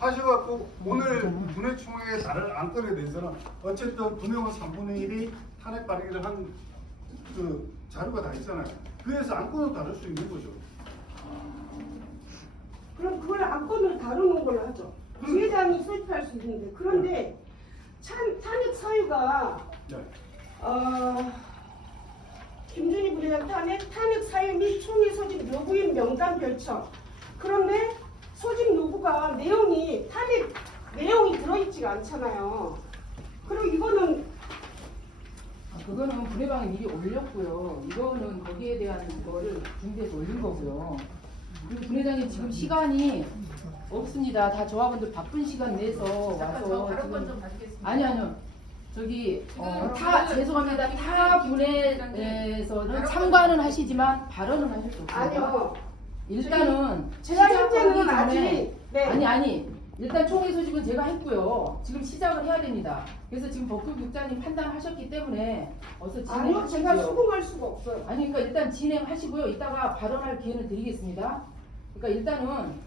하셔갖고 오늘 분해총회에 다른 안건에 대해서는 어쨌든 분해원 3분의 1이 탄핵 발의를 한 그 자료가 다 있잖아요. 그래서 안건을 다룰 수 있는 거죠. 그럼 그걸 안건을 다루는 걸로 하죠. 지회장이 소집할 수 있는데 그런데 탄핵 사유가 네. 김준희 부회장 탄핵 사유 및 총회 소집 요구인 명단 별청. 그런데 소집 요구가 내용이 탄핵 내용이 들어있지가 않잖아요. 그리고 이거는 그거는 분해방에 미리 올렸고요. 이거는 거기에 대한 거를 준비해서 올린 거고요. 그리고 분회장이 지금 시간이 없습니다. 다 저하고들 바쁜 시간 내서 와서 지금 아니요. 저기 타 죄송합니다. 타 분회에서는 참관은 하시지만 발언은 하실 수 없습니다. 아니요. 일단은 제가 시작하기 현재는 전에 아직 네. 아니 일단 총회 소집은 제가 했고요. 지금 시작을 해야 됩니다. 그래서 지금 법급국장님 판단하셨기 때문에 어서 아니요, 제가 진행하시고요. 수긍할 수가 없어요. 아니 그러니까 일단 진행하시고요. 이따가 발언할 기회는 드리겠습니다. 그러니까 일단은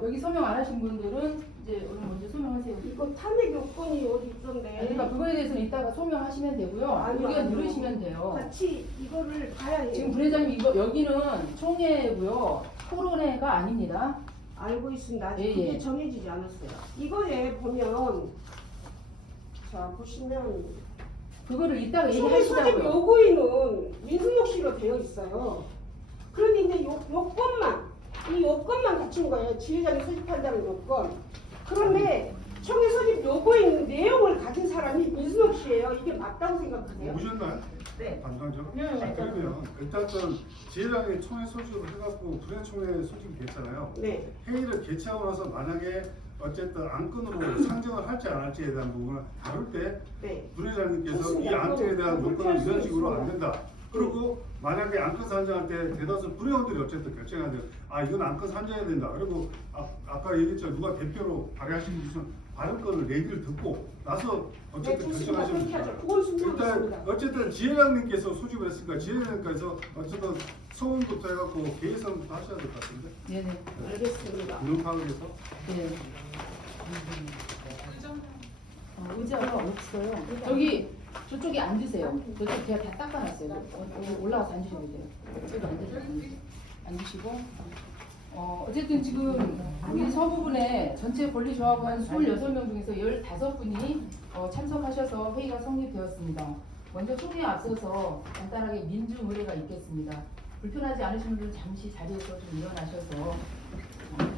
여기 서명 안 하신 분들은 이제 오늘 먼저 소명하세요. 이거 탄핵 요건이 어디 있던데. 그러니까 그거에 대해서는 이따가 소명하시면 되고요. 아니요, 의견 아니요. 누르시면 돼요. 같이 이거를 봐야 해요. 지금 부회장님 이거 여기는 총회고요. 토론회가 아닙니다. 알고 있습니다. 아직 예, 그게 예. 정해지지 않았어요. 이거에 보면 자 보시면 그거를 이따가 총회 소집 얘기하시자고요. 요구인은 민승록 씨로 되어 있어요. 그런데 이제 이 요건만 갖춘 거예요. 지회장이 소집한다는 요건. 그런데 총회 소집 요구인 내용을 가진 사람이 민승록 씨예요. 이게 맞다고 생각하세요? 오셨나요? 네. 반장님? 네. 그러면 일단은 지회장이 총회 소집을 해갖고 분해총회 소집이 됐잖아요. 네. 회의를 개최하고 나서 만약에 어쨌든 안건으로 상정을 할지 안 할지에 대한 부분을 다룰 때 네. 부회장님께서 이 좋습니다. 안건에 대한 그럼 요건은 이런 그렇게 식으로 할 안 수 된다. 그리고 만약에 안건 산정할 때 대다수 부회원들이 어쨌든 결정하는데 이건 안건 산정해야 된다. 그리고 아까 얘기했죠. 누가 대표로 발의하시는 무슨 발언권을 얘기를 듣고 나서 네, 어쨌든 좋습니다. 결정하시면 그렇게 하죠. 됩니다. 그건 일단 순조롭습니다. 어쨌든 지회장님께서 소집을 했으니까 지회장님께서 어쨌든 소문부터 해갖고 개의선부터 하셔야 될 것 같은데 네네. 알겠습니다. 인원 파악을 해서 네. 의자가 없어요. 저기 저쪽에 앉으세요. 저쪽 제가 다 닦아놨어요. 올라가서 앉으셔도 돼요. 저기 앉으시고. 어쨌든 지금 우리 서부분에 전체 권리조합원 26명 중에서 15분이 참석하셔서 회의가 성립되었습니다. 먼저 소개에 앞서서 간단하게 민주의례가 있겠습니다. 불편하지 않으신 분들은 잠시 자리에서 좀 일어나셔서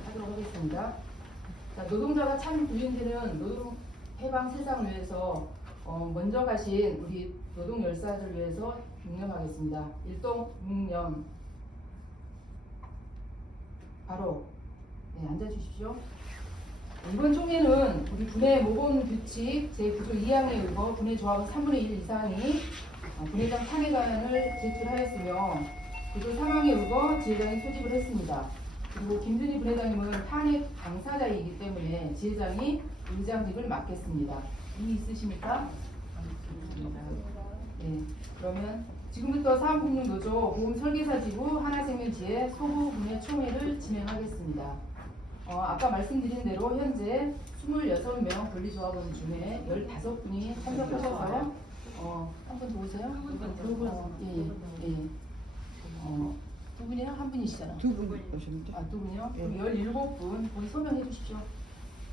하도록 하겠습니다. 자, 노동자가 참 구현되는 노동 해방 세상을 위해서 먼저 가신 우리 노동 열사를 위해서 묵념하겠습니다. 일동 묵념. 바로 앉아주십시오. 이번 총회는 우리 분해 모범 규칙 제9조 2항에 의거 분해 조합은 3분의 1 이상이 분해장 탄핵안을 제출하였으며 9조 3항에 의거 지회장이 소집을 했습니다. 그리고 김준희 분회장님은 탄핵 당사자이기 때문에 지회장이 의장직을 맡겠습니다. 이의 있으십니까? 네. 그러면 지금부터 사업금융노조 보험설계사지부 하나생명지회 소부분해 총회를 진행하겠습니다. 아까 말씀드린 대로 현재 26명 권리조합원 중에 15분이 참석하셔서 한 분 더 오세요? 두 분. 예. 두 분이랑 한 분이시잖아. 두 분 오셨는데. 두 분이요? 17분 거기 서명해 주십시오.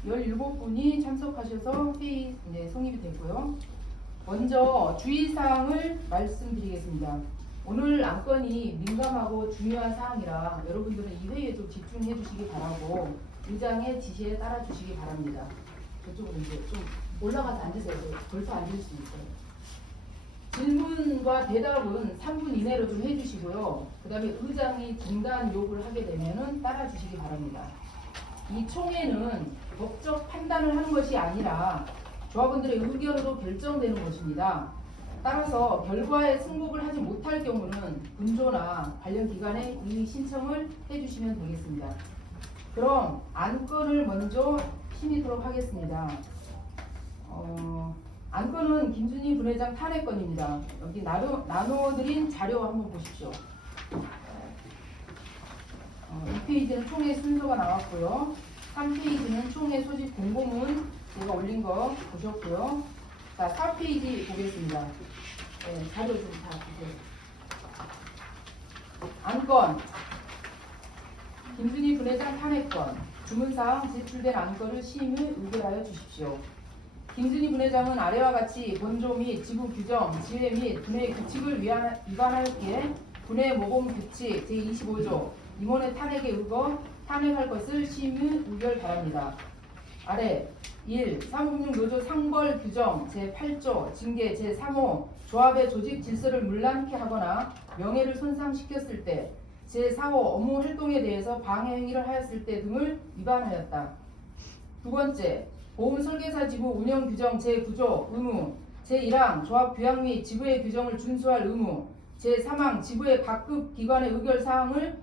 17분이 참석하셔서 회의 성립이 됐고요. 먼저 주의사항을 말씀드리겠습니다. 오늘 안건이 민감하고 중요한 사항이라 여러분들은 이 회의에 좀 집중해 주시기 바라고 의장의 지시에 따라 주시기 바랍니다. 저쪽으로 이제 좀 올라가서 앉으세요. 벌써 앉을 수 있어요. 질문과 대답은 3분 이내로 좀 해주시고요. 그 다음에 의장이 중단 요구를 하게 되면은 따라 주시기 바랍니다. 이 총회는 법적 판단을 하는 것이 아니라 조합원들의 의견으로 결정되는 것입니다. 따라서 결과에 승복을 하지 못할 경우는 분조나 관련 기관에 이의 신청을 해주시면 되겠습니다. 그럼 안건을 먼저 심의토록 하겠습니다. 안건은 김준희 분회장 탄핵건입니다. 여기 나누어드린 자료 한번 보십시오. 2페이지는 총회 순서가 나왔고요. 3페이지는 총회 소집 공고문 제가 올린 거 보셨고요. 자, 4페이지 보겠습니다. 네, 자료 좀 다 보세요. 안건 김순희 분회장 탄핵건 주문사항 제출된 안건을 심의 의결하여 주십시오. 김순희 분회장은 아래와 같이 본조 및 지부 규정, 지회 및 분회 규칙을 위반하였기에 분회 모범 규칙 제25조 임원의 탄핵에 의거 탄핵할 것을 심의 의결 바랍니다. 아래 1. 사무금융노조 상벌 규정 제8조 징계 제3호 조합의 조직 질서를 문란케 하거나 명예를 손상시켰을 때 제4호 업무 활동에 대해서 방해 행위를 하였을 때 등을 위반하였다. 두 번째, 보험설계사 지부 운영 규정 제9조 의무 제1항 조합 규약 및 지부의 규정을 준수할 의무 제3항 지부의 각급 기관의 의결 사항을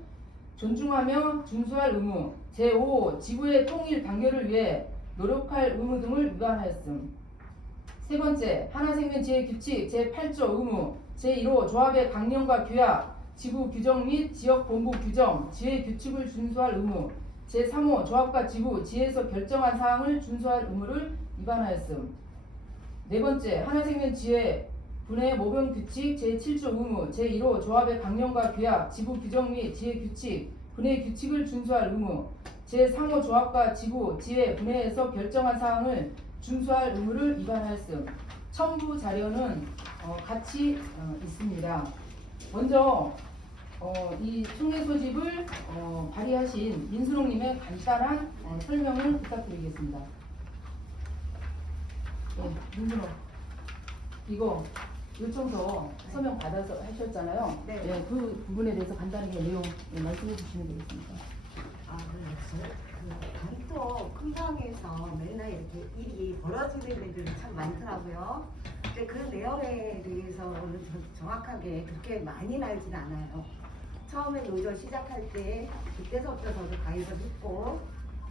존중하며 준수할 의무 제5 지부의 통일 단결을 위해 노력할 의무 등을 위반하였음. 세 번째, 하나생명지회 규칙 제8조 의무 제1호 조합의 강령과 규약 지부 규정 및 지역본부 규정 지회 규칙을 준수할 의무 제3호 조합과 지부 지회에서 결정한 사항을 준수할 의무를 위반하였음. 네 번째, 하나생명지회 분해 모병 규칙 제7조 의무 제1호 조합의 강령과 규약 지부 규정 및 지회 규칙 분해 규칙을 준수할 의무 제3호 조합과 지부 지회 분해에서 결정한 사항을 준수할 의무를 위반하였음. 첨부 자료는 같이 있습니다. 먼저 이 총회 소집을 발의하신 민순옥님의 간단한 설명을 부탁드리겠습니다. 네, 민순옥, 이거 요청서 서명 받아서 하셨잖아요. 네. 네, 그 부분에 대해서 간단하게 내용 말씀해 주시면 되겠습니다. 아, 반도 큰 방에서 맨날 이렇게 일이 벌어지는 일들이 참 많더라고요. 근데 그 내용에 대해서는 정확하게 그렇게 많이 알진 않아요. 처음에 노조 시작할 때 그때서부터 저도 가입을 했고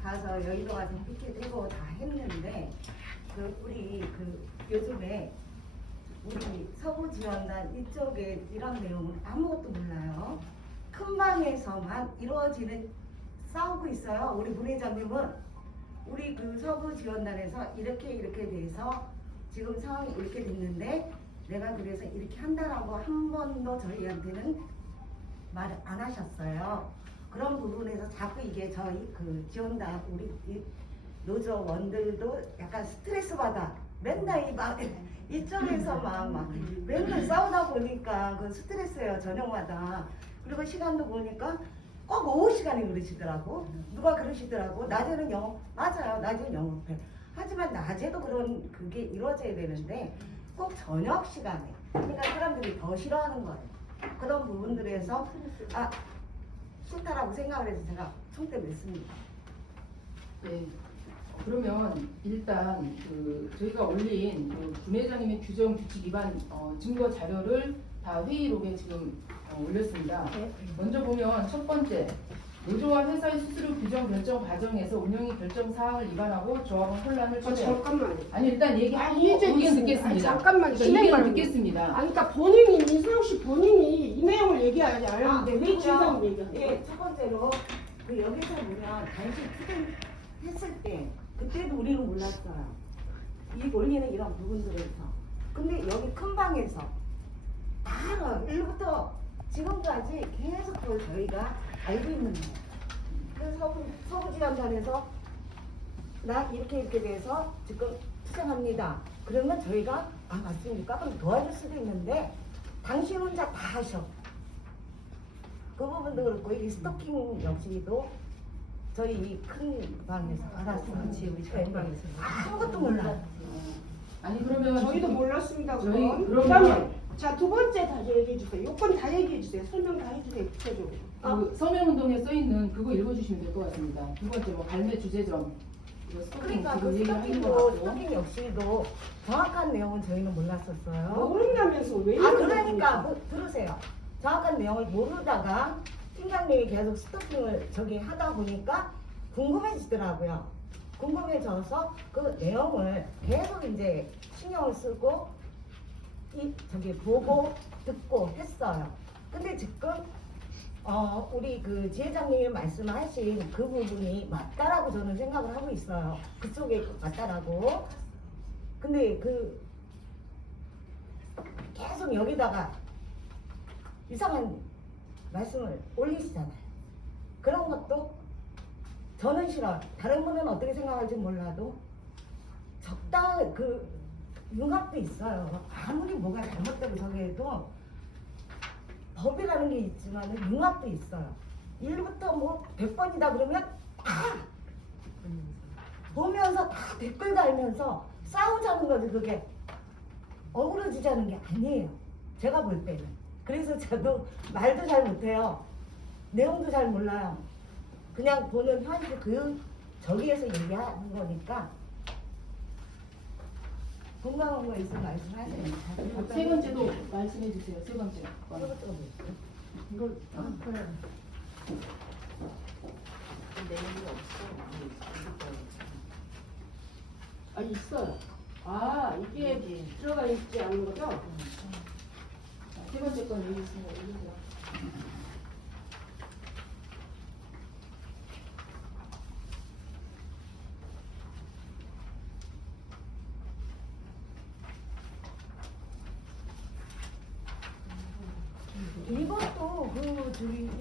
가서 여의도 가서 피켓되고 다 했는데 우리 요즘에 우리 서부지원단 이쪽에 이런 내용은 아무것도 몰라요. 큰 방에서만 이루어지는 싸우고 있어요. 우리 부회장님은 우리 서부지원단에서 이렇게 돼서 지금 상황이 이렇게 됐는데 내가 그래서 이렇게 한다라고 한 번도 저희한테는 말을 안 하셨어요. 그런 부분에서 자꾸 이게 저희 지원단 우리 이 노조원들도 약간 스트레스 받아. 맨날 이쪽에서 막 맨날 싸우다 보니까 그 스트레스예요, 저녁마다. 그리고 시간도 보니까 꼭 오후 시간에 그러시더라고. 누가 그러시더라고. 낮에는 맞아요. 낮에는 영업해. 하지만 낮에도 그게 이루어져야 되는데 꼭 저녁 시간에. 그러니까 사람들이 더 싫어하는 거예요. 그런 부분들에서 싫다라고 생각을 해서 제가 총대 냈습니다. 네. 그러면 일단 저희가 올린 분회장님의 규정 규칙 위반 증거 자료를 다 회의록에 지금 올렸습니다. 먼저 보면 첫 번째, 노조와 회사의 수수료 규정 결정 과정에서 운영위 결정 사항을 위반하고 조합원 혼란을 초래하고. 잠깐만요. 아니 일단 얘기하고 이해제 의견 있습니다. 듣겠습니다. 잠깐만요. 그러니까 진행 의견 말고. 듣겠습니다. 그러니까 본인이 민수영 씨 본인이 이 내용을 얘기하지 않았는데 왜 그렇죠. 진상 얘기하는 거예요? 예, 첫 번째로 여기서 보면 단식 투쟁했을 때 그때도 우리는 몰랐어요. 이 원리는 이런 부분들에서. 근데 여기 큰 방에서 바로 1부터 지금까지 계속 그걸 저희가 알고 있는 거예요. 그래서 서부지원단에서 나 이렇게 돼서 지금 투쟁합니다. 그러면 저희가 맞습니까? 그럼 도와줄 수도 있는데 당신 혼자 다 하셔. 그 부분도 그렇고 이 스토킹 역시도 저희 이 큰 방에서 알았어요. 우리 큰 방에서 아무것도 몰라. 아니 그러면 저희도 지금 몰랐습니다. 저희 그러면 자, 두 번째 다시 얘기해 주세요. 요건 다 얘기해 주세요. 설명 다 해주세요. 구체적으로. 서명운동에 써 있는 그거 읽어주시면 될 것 같습니다. 두 번째 갈매 주제점. 이거 스토킹 그러니까 지금 그 얘기하는 것 같고. 스토킹 역시도 정확한 내용은 저희는 몰랐었어요. 모른다면서 왜 이러는 그러니까 겁니까? 들으세요. 정확한 내용을 모르다가 팀장님이 계속 스토킹을 하다 보니까 궁금해지더라고요. 궁금해져서 그 내용을 계속 이제 신경을 쓰고 보고 듣고 했어요. 근데 지금 우리 그 지회장님이 말씀하신 그 부분이 맞다라고 저는 생각을 하고 있어요. 그쪽에 맞다라고. 근데 그 계속 여기다가 이상한 말씀을 올리시잖아요. 그런 것도 저는 싫어요. 다른 분은 어떻게 생각할지 몰라도 적당한 그 융합도 있어요. 아무리 뭐가 잘못되고 저기 해도 법이라는 게 있지만 융합도 있어요. 1부터 뭐 100번이다 그러면 다 보면서 다 댓글 달면서 싸우자는 거지. 그게 어우러지자는 게 아니에요. 제가 볼 때는. 그래서 저도 말도 잘 못해요. 내용도 잘 몰라요. 그냥 보는 현실 그 저기에서 얘기하는 거니까 건강한 거 있으면 말씀하세요. 세 번째도 말씀해 주세요. 세 번째. 이걸 있어요. 이게 들어가 있지 않은 거죠? 자, 세 번째 건 여기 있습니다. 읽으세요. 이것도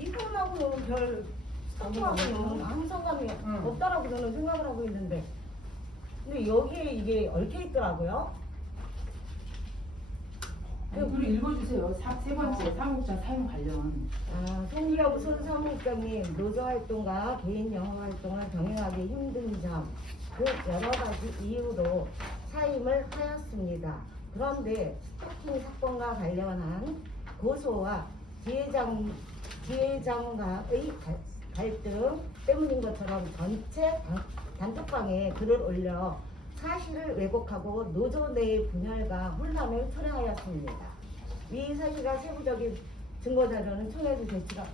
이분하고는 별 스타트하고는 아무 상관이 없다라고 저는 생각을 하고 있는데, 근데 여기에 이게 얽혀 있더라고요. 그리고 읽어주세요. 세 번째 사무국장 사용 관련. 송기엽 손 사무국장님, 노조활동과 개인 영업활동을 병행하기 힘든 점, 그 여러 가지 이유로 사임을 하였습니다. 그런데 스토킹 사건과 관련한 고소와 지회장과의 갈등 때문인 것처럼 전체 단톡방에 글을 올려 사실을 왜곡하고 노조 내의 분열과 혼란을 초래하였습니다. 이 사실과 세부적인 증거 자료는 청해서 제시가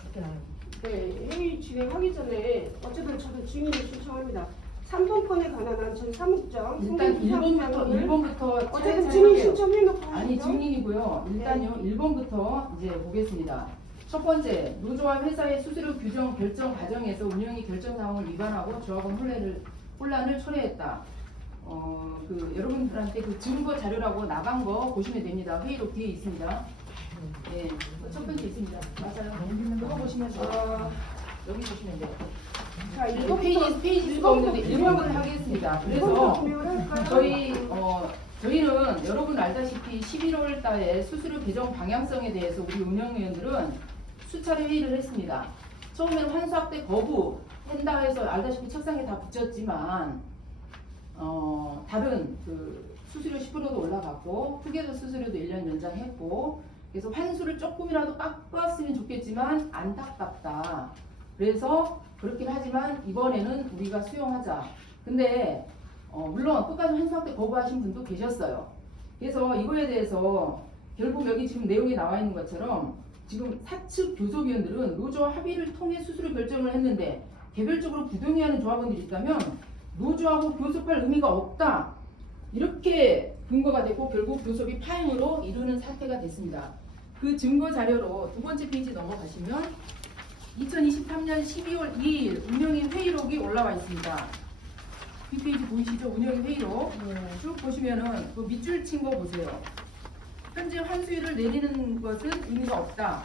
그렇게 나와요. 네, 회의 진행하기 전에 어쨌든 저도 증인을 신청합니다. 3번권에 관한 저희 사무국장 일단 1번부터 어쨌든 증인 신청해놓고 아니 하죠. 증인이고요. 일단요 1번부터 이제 보겠습니다. 첫 번째, 노조와 회사의 수수료 규정 결정 과정에서 운영이 결정 사항을 위반하고 조합원 혼란을 초래했다. 여러분들한테 그 증거 자료라고 나간 거 보시면 됩니다. 회의록 뒤에 있습니다. 예, 첫 번째 있습니다. 맞아요. 그거 보시면 돼요. 여기 보시면 돼요. 자, 페이지 수가 없는데 1번부터 하겠습니다. 그래서 저희는 여러분 알다시피 11월 달에 수수료 개정 방향성에 대해서 우리 운영위원들은 수차례 회의를 했습니다. 처음에는 환수 확대 거부한다 해서 알다시피 책상에 다 붙였지만 다른 그 수수료 10%도 올라갔고 투게더 수수료도 1년 연장했고 그래서 환수를 조금이라도 깎았으면 좋겠지만 안타깝다. 그래서 그렇긴 하지만 이번에는 우리가 수용하자. 근데 물론 끝까지 환수 확대 거부하신 분도 계셨어요. 그래서 이거에 대해서 결국 여기 지금 내용이 나와 있는 것처럼 지금 사측 교섭위원들은 노조와 합의를 통해 수수료 결정을 했는데 개별적으로 부동의하는 조합원들이 있다면 노조하고 교섭할 의미가 없다. 이렇게 근거가 되고 결국 교섭이 파행으로 이르는 사태가 됐습니다. 그 증거 자료로 두 번째 페이지 넘어가시면 2023년 12월 2일 운영위 회의록이 올라와 있습니다. 이 페이지 보이시죠? 운영위 회의록. 쭉 보시면은 그 밑줄 친 거 보세요. 현재 환수율을 내리는 것은 의미가 없다.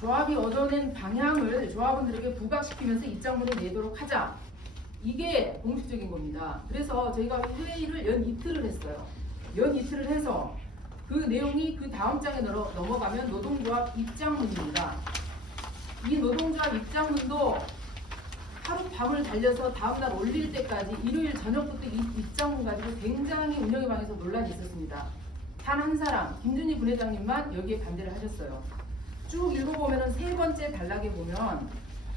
조합이 얻어낸 방향을 조합원들에게 부각시키면서 입장문을 내도록 하자. 이게 공식적인 겁니다. 그래서 저희가 회의를 연 이틀을 했어요. 연 이틀을 해서 그 내용이 그 다음 장에 넘어가면 노동조합 입장문입니다. 이 노동조합 입장문도 하룻밤을 달려서 다음날 올릴 때까지 일요일 저녁부터 이 입장문 가지고 굉장히 운영의 방에서 논란이 있었습니다. 단 한 사람, 김준희 부회장님만 여기에 반대를 하셨어요. 쭉 읽어보면 세 번째 단락에 보면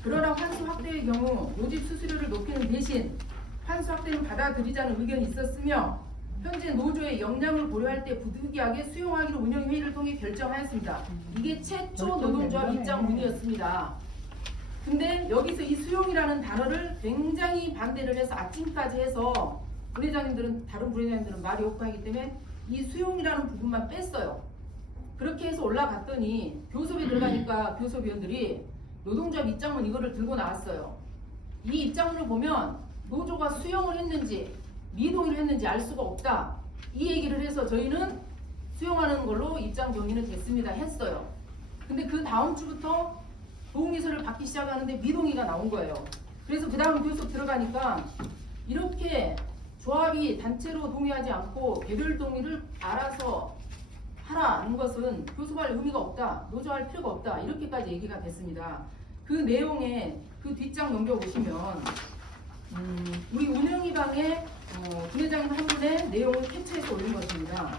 그러나 환수 확대의 경우 모집 수수료를 높이는 대신 환수 확대는 받아들이자는 의견이 있었으며 현재 노조의 역량을 고려할 때 부득이하게 수용하기로 운영회의를 통해 결정하였습니다. 이게 최초 노동조합 입장문이었습니다. 근데 여기서 이 수용이라는 단어를 굉장히 반대를 해서 아침까지 해서 부회장님들은 다른 부회장님들은 말이 없고 하기 때문에 이 수용이라는 부분만 뺐어요. 그렇게 해서 올라갔더니 교섭에 들어가니까 교섭위원들이 노동조합 입장문 이거를 들고 나왔어요. 이 입장문을 보면 노조가 수용을 했는지 미동의를 했는지 알 수가 없다. 이 얘기를 해서 저희는 수용하는 걸로 입장 정리는 됐습니다. 했어요. 근데 그 다음 주부터 동의서를 받기 시작하는데 미동의가 나온 거예요. 그래서 그 다음 교섭 들어가니까 이렇게 조합이 단체로 동의하지 않고 개별 동의를 알아서 하라는 것은 교섭할 의미가 없다. 노조할 필요가 없다. 이렇게까지 얘기가 됐습니다. 그 내용에 그 뒷장 넘겨보시면 우리 운영위방의 분회장님 한 분의 내용을 캡처해서 올린 것입니다.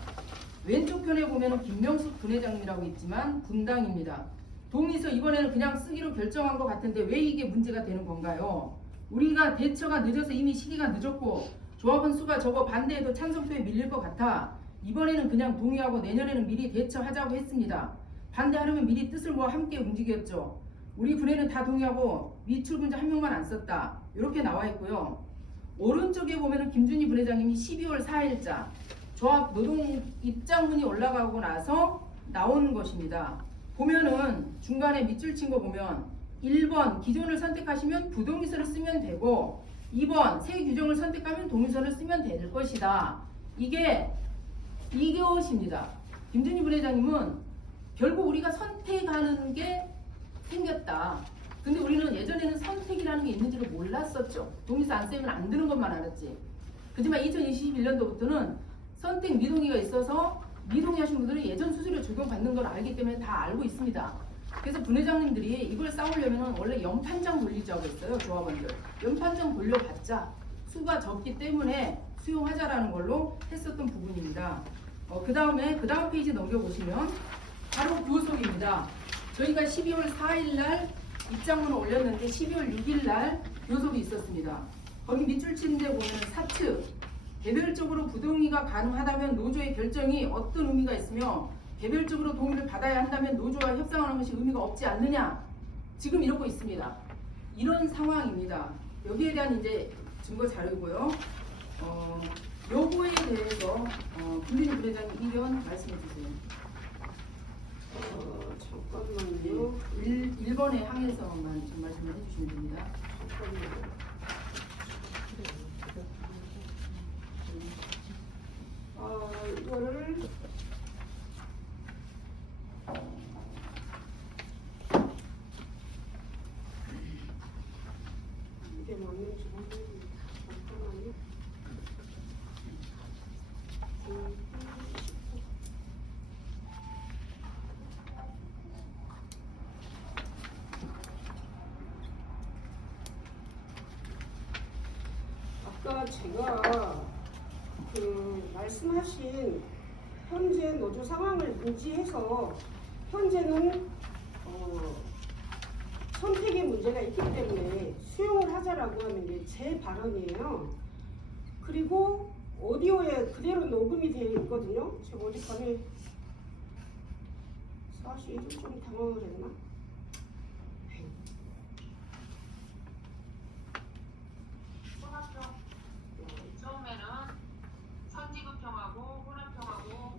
왼쪽 편에 보면 김명숙 분회장님이라고 있지만 분당입니다. 동의서 이번에는 그냥 쓰기로 결정한 것 같은데 왜 이게 문제가 되는 건가요? 우리가 대처가 늦어서 이미 시기가 늦었고 조합원 수가 적어 반대해도 찬성표에 밀릴 것 같아 이번에는 그냥 동의하고 내년에는 미리 대처하자고 했습니다. 반대하려면 미리 뜻을 모아 함께 움직였죠. 우리 분회는 다 동의하고 미출분자 한 명만 안 썼다. 이렇게 나와 있고요. 오른쪽에 보면은 김준희 분회장님이 12월 4일자 조합 노동 입장문이 올라가고 나서 나온 것입니다. 보면은 중간에 밑줄 친 거 보면 1번 기존을 선택하시면 부동의서를 쓰면 되고 2번 새 규정을 선택하면 동의서를 쓰면 될 것이다. 이것입니다. 김준희 부회장님은 결국 우리가 선택하는 게 생겼다. 근데 우리는 예전에는 선택이라는 게 있는지를 몰랐었죠. 동의서 안 쓰면 안 되는 것만 알았지. 그렇지만 2021년도부터는 선택 미동의가 있어서 미동의하신 분들은 예전 수수료 적용받는 걸 알기 때문에 다 알고 있습니다. 그래서 분회장님들이 이걸 싸우려면 원래 연판장 돌리자고 했어요. 조합원들. 연판장 돌려봤자 수가 적기 때문에 수용하자라는 걸로 했었던 부분입니다. 그 다음 페이지 넘겨보시면 바로 교섭입니다. 저희가 12월 4일날 입장문을 올렸는데 12월 6일날 교섭이 있었습니다. 거기 밑줄 치는 데 보면 4층 개별적으로 부동의가 가능하다면 노조의 결정이 어떤 의미가 있으며 개별적으로 동의를 받아야 한다면 노조와 협상하는 것이 의미가 없지 않느냐 지금 이러고 있습니다. 이런 상황입니다. 여기에 대한 이제 증거 자료고요. 요거에 대해서 김준희 부회장님 의견 말씀해 주세요. 잠깐만요. 1번에 항해서만 좀 말씀을 해주시면 됩니다. 이거를 이게 맞는지 모르겠는데 잠깐만요. 아까 제가 말씀하신 현재 노조 상황을 인지해서 현재는 선택의 문제가 있기 때문에 수용을 하자라고 하는 게 제 발언이에요. 그리고 오디오에 그대로 녹음이 되어 있거든요. 제가 어젯밤에 사실 좀 당황을 했나?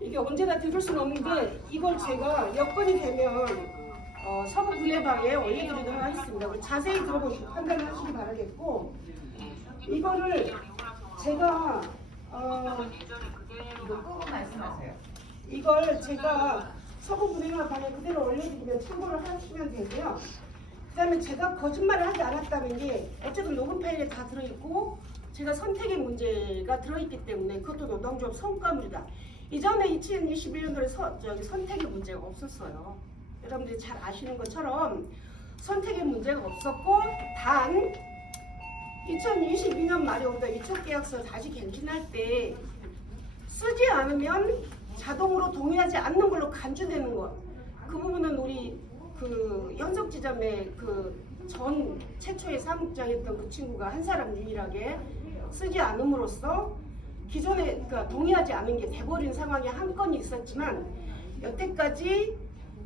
이게 언제나 들을 수는 없는데 이걸 제가 여건이 되면 서부 분해방에 올려드리도록 하겠습니다. 자세히 들어보시고 판단하시기 바라겠고 이거를 제가 이거 끄고 말씀하세요. 이걸 제가 서부 분해방에 그대로 올려드리면 참고를 하시면 되고요. 그 다음에 제가 거짓말을 하지 않았다는 게 어쨌든 녹음 파일에 다 들어있고 제가 선택의 문제가 들어있기 때문에 그것도 노동조합 성과물이다. 이전에 2021년도에 선택의 문제가 없었어요. 여러분들이 잘 아시는 것처럼 선택의 문제가 없었고 단 2022년 말에 오다 위촉계약서 다시 갱신할 때 쓰지 않으면 자동으로 동의하지 않는 걸로 간주되는 것. 그 부분은 우리 연석지점의 전 최초의 사무국장했던 그 친구가 한 사람 유일하게 쓰지 않음으로써 기존에 동의하지 않은 게 돼버린 상황이 한 건이 있었지만 여태까지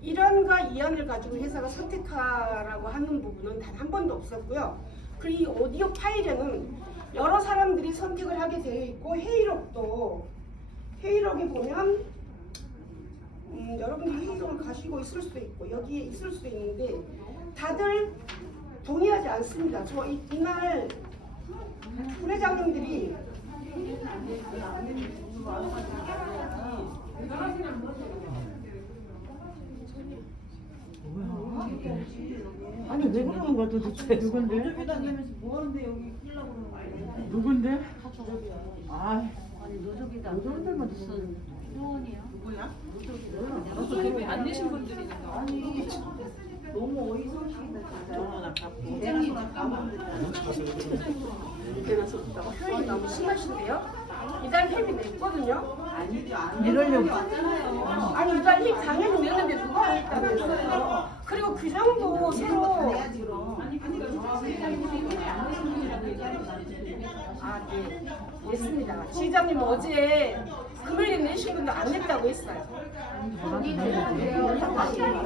1안과 2안을 가지고 회사가 선택하라고 하는 부분은 단 한 번도 없었고요. 그리고 이 오디오 파일에는 여러 사람들이 선택을 하게 되어 있고 회의록에 보면 여러분들이 회의록을 가지고 있을 수도 있고 여기에 있을 수도 있는데 다들 동의하지 않습니다. 이날 부회장님들이 아니 왜 그러는 거야 도대체? 누군데? 누군데? 아, 노조들만 있어. 안 내신 분들이 너무 어이없습니다 진짜. 부장님 잠깐만. 표현이 너무 심하신데요? 이달 힘이 냈거든요? 이러려고. 아니 이달 힘 당연히 내는데 누가 했다면서요? 그리고 그 정도 서로 네. 냈습니다. 지휘장님 어제 금요일에 내신 분도 안 냈다고 했어요.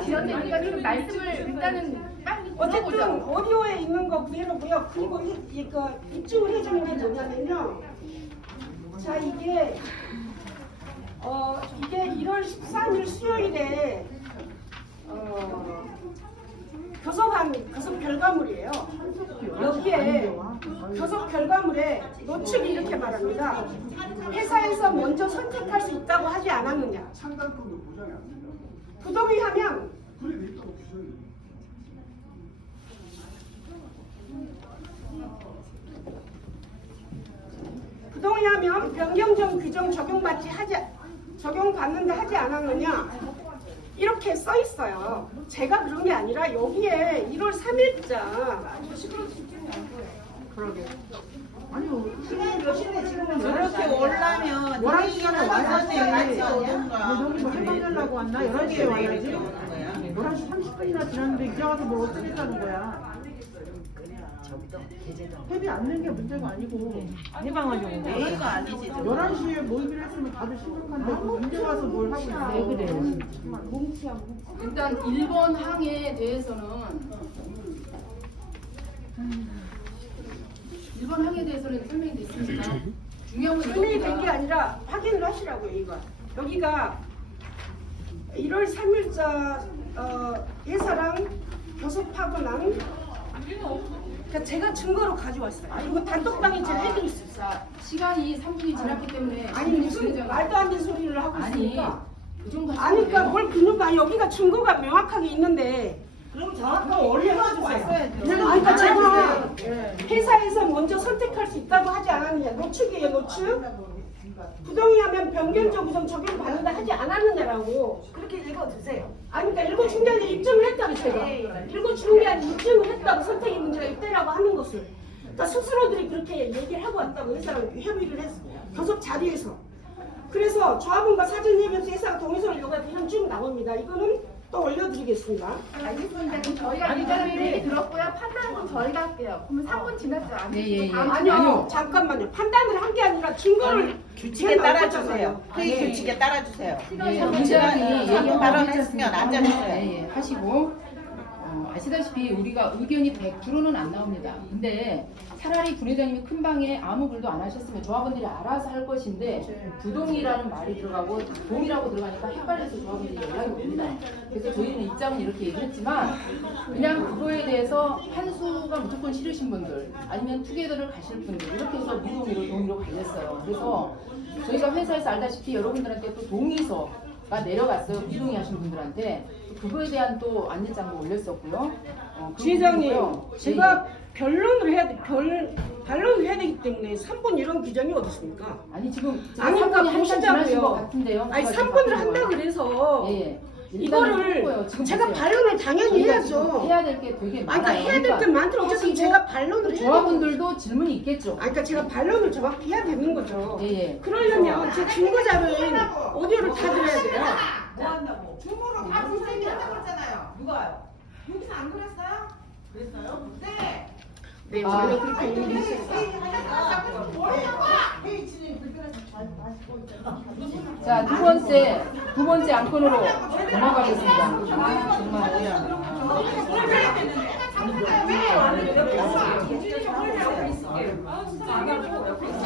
지원님 우리가 좀 말씀을 일단은 빨리 어쨌든 들어보죠. 오디오에 있는 거 그대로고요. 그리고 입증을 해주는 게 뭐냐면요. 자 이게 1월 13일 수요일에 교섭 결과물이에요. 여기에 교섭 결과물에 노측이 이렇게 말합니다. 회사에서 먼저 선택할 수 있다고 하지 않았느냐. 상당권도 보장이 안 된다. 부동의하면 그래 돼 있다고 규정이. 부동의하면 변경점 규정 적용받는다 하지 않았느냐 이렇게 써 있어요. 제가 그런 게 아니라 여기에 1월 3일자 그러게. 아니 시간이 몇 시인데 지금은 저렇게 올라면 11시간에 와야지. 같이 오던가. 뭐 여기 뭐 해방하려고 왔나? 11시에 와야지. 11시 30분이나 지났는데 이제 와서 뭐 어쩌겠다는 거야. 회비 안 내는 게 문제가 아니고 해방하려고. A가 아니지. 11시에 모임을 했으면 다들 심각한데 문제 와서 뭘 하고 있어. 왜 그래? 일단 1번 항에 대해서는 1번 항에 대해서는 설명이 됐으니까 중요한 건 설명이 된 게 여기가 아니라 확인을 하시라고요. 이거 여기가 1월 3일자 회사랑 교섭하고 난 그러니까 제가 증거로 가져왔어요. 이거 단톡방에 제가 해드릴 수 있어요. 자, 시간이 3분이 지났기 때문에 아니 무슨 말도 안 되는 소리를 하고 아니 있으니까 그 정도 아니 그러니까 하시면 뭘 그런 아니 여기가 증거가 명확하게 있는데 그럼 정확하게 올려가지고 왔어야죠. 아니 그러니까 제가 회사에서 먼저 선택할 수 있다고 하지 않았느냐 노축이에요 노축 부동의하면 변경적 규정 적용받는다 하지 않았느냐라고 그렇게 읽어주세요. 아니 그러니까 읽어준 게 아니라 입증을 했다고 제가 읽어주는 게 아니라 입증을 했다고 선택의 문제가 있다라고 하는 것을 그러니까 스스로들이 그렇게 얘기를 하고 왔다고 회사랑 협의를 했어 교섭 자리에서 그래서 조합원과 사전협의에서 회사가 동의서를 요구해서 그냥 쭉 나옵니다. 이거는 또 올려드리겠습니다. 알겠습니다. 그럼 저희가 이자를 얘기 들었고요. 판단은 저희가 할게요. 그러면 3분 지났죠? 안 예, 예, 예. 아니요 잠깐만요. 판단을 한 게 아니라 증거를 규칙에 제가 따라주세요. 넣었잖아요. 회의 규칙에 따라주세요. 예, 부장이 얘기 발언했으면 앉아주세요. 예, 예, 하시고 아시다시피 우리가 의견이 100%는 안 나옵니다. 근데 차라리 부회장님이 큰 방에 아무 글도 안 하셨으면 조합원들이 알아서 할 것인데 부동이라는 말이 들어가고 동이라고 들어가니까 헷갈려서 조합원들이 연락이 옵니다. 그래서 저희는 입장은 이렇게 얘기했지만 그냥 그거에 대해서 한수가 무조건 싫으신 분들 아니면 투게더를 가실 분들 이렇게 해서 무동이로 동의로 갈렸어요. 그래서 저희가 회사에서 알다시피 여러분들한테 또 동의서가 내려갔어요. 미동의 하신 분들한테 그거에 대한 또 안내장도 올렸었고요. 지회장님, 그리고요. 제가 변론을 해야 되기 때문에 3분 이런 규정이 어디 있습니까? 아니 지금 아니, 그러니까 3분이 한참 지나신 보시자고요. 것 같은데요. 아니 제가 3분을 지금 한다 바꾼 그래서 거예요. 예, 예. 일단은 이거를 바꿔요. 지금 제가 보세요. 반론을 당연히 저희가 해야죠. 지금 해야 될 게 되게 아니 많아요. 그러니까 해야 될 게 많더라도 어쨌든 하시고 제가 반론을 해야 돼요. 조합원들도 질문이 있겠죠. 아니 그러니까 제가 반론을 정확히 해야 되는 거죠. 예, 예. 그러려면 제 증거자료인 오디오를 다 드려야 돼요. 뭐 한다고? 중고로 다 선생님이 한다고 그랬잖아요. 누가요? 여기서 안 그랬어요? 그랬어요? 네. 네, 원래 그렇게 얘기를 했어요. 회의 진행 불편해서 잘 마시고 있잖아. 자, 두 번째 안건으로 넘어가겠습니다. 아, 정말 어이없네.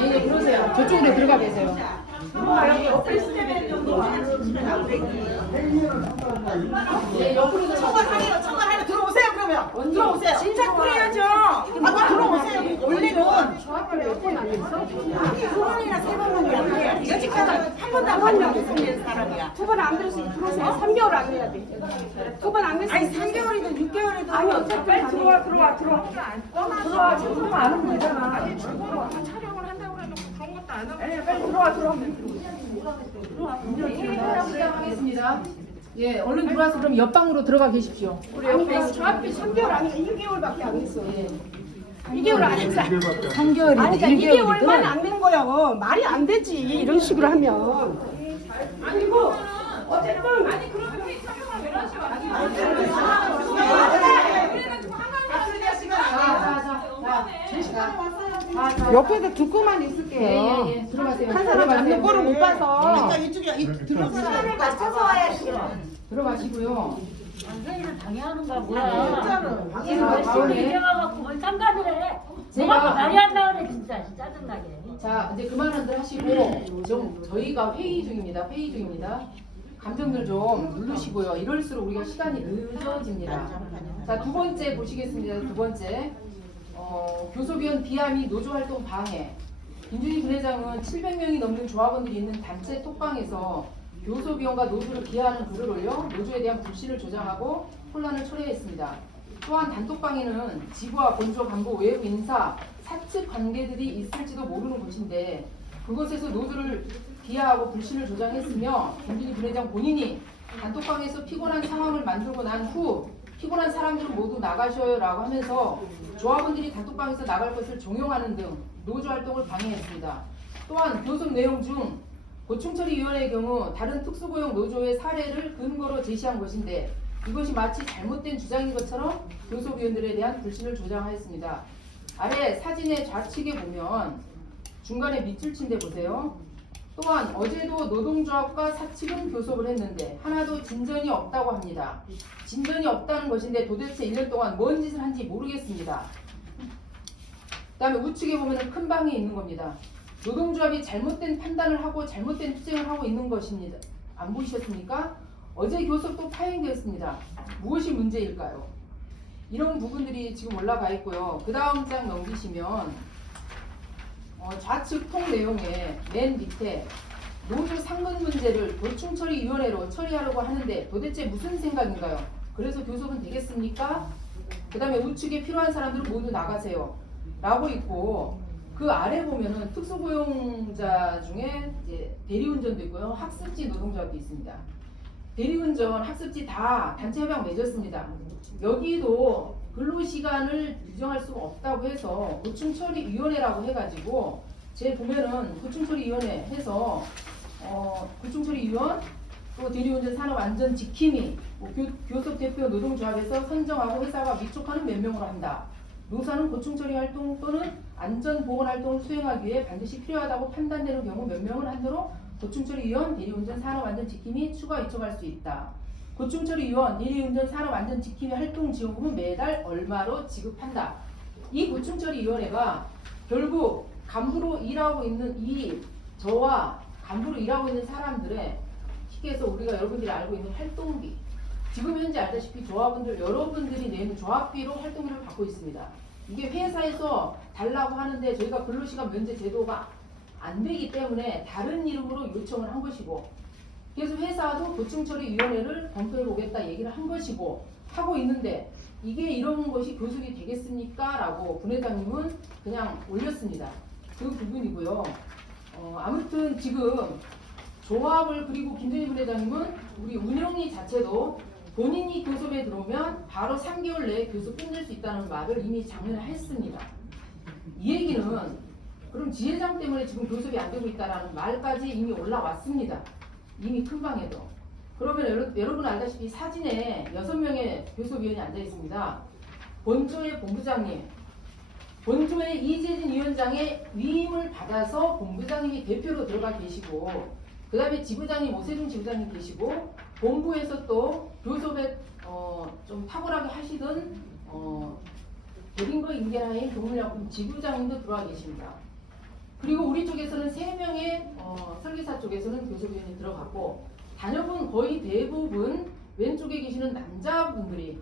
예, 예, 그러세요. 저쪽으로 들어가 계세요. 예, 옆으로 들어가 계세요. 청관하러 들어오세요 그러면. 들어오세요. 들어오세요. 진짜 그래야죠. 아까 들어오세요. 원래는 중학교 몇번 안 했어? 두 번이나 세 번밖에 안 돼. 여지까지 한 번도 안 받는 사람이야. 두 번 안 들었으니 들어오세요. 3개월 안 해야 돼. 두 번 안 했으니 아니 3개월이든 6개월이든 아니 어차피 빨리 들어와. 들어와. 지금 안 하면 되잖아. 아니 중고로 촬영을 한다고 해놓고 그런 것도 안 하고. 네, 빨리 들어와. 시작하겠습니다. 예, 얼른 들어와서 그럼 옆방으로 들어가 계십시오. 우리 옆에 중학교 3개월 안 했어. 2개월밖에 안 했어. 2개월 안 했어. 3개월인데 아니, 그러니까 2개월만 안 된 거야. 말이 안 되지. 이런 식으로 하면. 아니고 어쨌든 아니 그러면 회의 참여가 왜 하시고 옆에서 듣고만 있을게요. 예, 들어가세요. 한 사람 앉는 거를 못 봐서. 시간을 맞춰서 와야죠. 들어가시고요. 회의를 방해하는 거야 진짜로. 뭐야? 이거 열심히 일해와갖고 뭘 깜깜을 해. 제가 말이 안 나오네 진짜 짜증나게. 자, 이제 그만들 하시고 저희가 회의 중입니다. 감정들 좀 누르시고요. 이럴수록 우리가 시간이 늦어집니다. 자, 두 번째 보시겠습니다. 두 번째. 교섭위원 비하 및 노조활동 방해. 김준희 부회장은 700명이 넘는 조합원들이 있는 단체 톡방에서 교섭위원과 노조를 비하하는 글을 올려 노조에 대한 불신을 조장하고 혼란을 초래했습니다. 또한 단톡방에는 지부와 본조 간부 외부 인사, 사측 관계들이 있을지도 모르는 곳인데 그곳에서 노조를 비하하고 불신을 조장했으며 김준희 부회장 본인이 단톡방에서 피곤한 상황을 만들고 난 후 피곤한 사람들은 모두 나가셔요라고 하면서 조합원들이 단톡방에서 나갈 것을 종용하는 등 노조 활동을 방해했습니다. 또한 교섭 내용 중 고충처리위원회의 경우 다른 특수고용 노조의 사례를 근거로 제시한 것인데 이것이 마치 잘못된 주장인 것처럼 교섭위원들에 대한 불신을 조장하였습니다. 아래 사진의 좌측에 보면 중간에 밑줄 친 데 보세요. 또한 어제도 노동조합과 사측은 교섭을 했는데 하나도 진전이 없다고 합니다. 진전이 없다는 것인데 도대체 1년 동안 뭔 짓을 한지 모르겠습니다. 그 다음에 우측에 보면 큰 방이 있는 겁니다. 노동조합이 잘못된 판단을 하고 잘못된 투쟁을 하고 있는 것입니다. 안 보이셨습니까? 어제 교섭도 파행되었습니다. 무엇이 문제일까요? 이런 부분들이 지금 올라가 있고요. 그 다음 장 넘기시면 좌측 통 내용에 맨 밑에 노조 상근 문제를 도충처리위원회로 처리하려고 하는데 도대체 무슨 생각인가요? 그래서 교섭은 되겠습니까? 그 다음에 우측에 필요한 사람들은 모두 나가세요 라고 있고 그 아래 보면은 특수고용자 중에 이제 대리운전도 있고요. 학습지 노동조합도 있습니다. 대리운전, 학습지 다 단체 협약 맺었습니다. 여기도 근로시간을 규정할 수가 없다고 해서 고충처리위원회라고 해가지고 제 보면은 고충처리위원회 해서 고충처리위원 또 대리운전 산업안전지킴이 교섭 대표 노동조합에서 선정하고 회사가 위촉하는 몇 명으로 한다. 노사는 고충처리 활동 또는 안전보건 활동을 수행하기 위해 반드시 필요하다고 판단되는 경우 몇 명을 한도로 고충처리위원, 대리운전 산업안전지킴이 추가 위촉할 수 있다. 고충처리위원, 대리운전 산업안전지킴이 활동지원금은 매달 얼마로 지급한다. 이 고충처리위원회가 결국 간부로 일하고 있는 저와 간부로 일하고 있는 사람들의 쉽게 해서 우리가 여러분들이 알고 있는 활동비, 지금 현재 알다시피 조합원들 여러분들이 내는 조합비로 활동비를 받고 있습니다. 이게 회사에서 달라고 하는데 저희가 근로시간 면제 제도가 안 되기 때문에 다른 이름으로 요청을 한 것이고 그래서 회사도 고충처리위원회를 검토해 보겠다 얘기를 한 것이고 하고 있는데 이게 이런 것이 교섭이 되겠습니까? 라고 부회장님은 그냥 올렸습니다. 그 부분이고요. 아무튼 지금 조합을 그리고 김준희 부회장님은 우리 운영위 자체도 본인이 교섭에 들어오면 바로 3개월 내에 교섭 끝낼 수 있다는 말을 이미 작년에 했습니다. 이 얘기는 그럼 지회장 때문에 지금 교섭이 안 되고 있다는 말까지 이미 올라왔습니다. 이미 큰 방에도. 그러면 여러분 알다시피 사진에 6명의 교섭위원이 앉아 있습니다. 본조의 본부장님, 본조의 이재진 위원장의 위임을 받아서 본부장님이 대표로 들어가 계시고 그 다음에 지부장님 오세준 지부장님 계시고 본부에서 또 교섭에 좀 탁월하게 하시던 대림거 임계라인 교물약품 지부장님도 들어와 계십니다. 그리고 우리 쪽에서는 3명의 설계사 쪽에서는 교섭위원이 들어갔고 단역은 거의 대부분 왼쪽에 계시는 남자분들이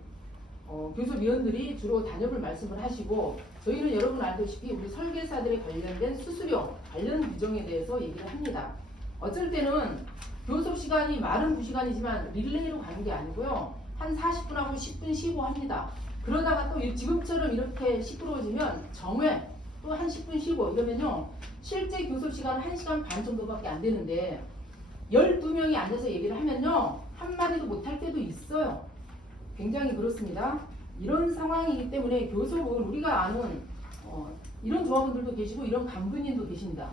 교섭위원들이 주로 단협을 말씀을 하시고 저희는 여러분 알다시피 우리 설계사들에 관련된 수수료 관련 규정에 대해서 얘기를 합니다. 어쩔 때는 교섭 시간이 말은 2시간이지만 릴레이로 가는 게 아니고요. 한 40분하고 10분 쉬고 합니다. 그러다가 또 지금처럼 이렇게 시끄러워지면 정회 또 한 10분 쉬고 이러면요. 실제 교섭 시간은 1시간 반 정도밖에 안 되는데 12명이 앉아서 얘기를 하면요. 한마디도 못할 때도 있어요. 굉장히 그렇습니다. 이런 상황이기 때문에 교섭은 우리가 아는 이런 조합원들도 계시고 이런 간부님도 계십니다.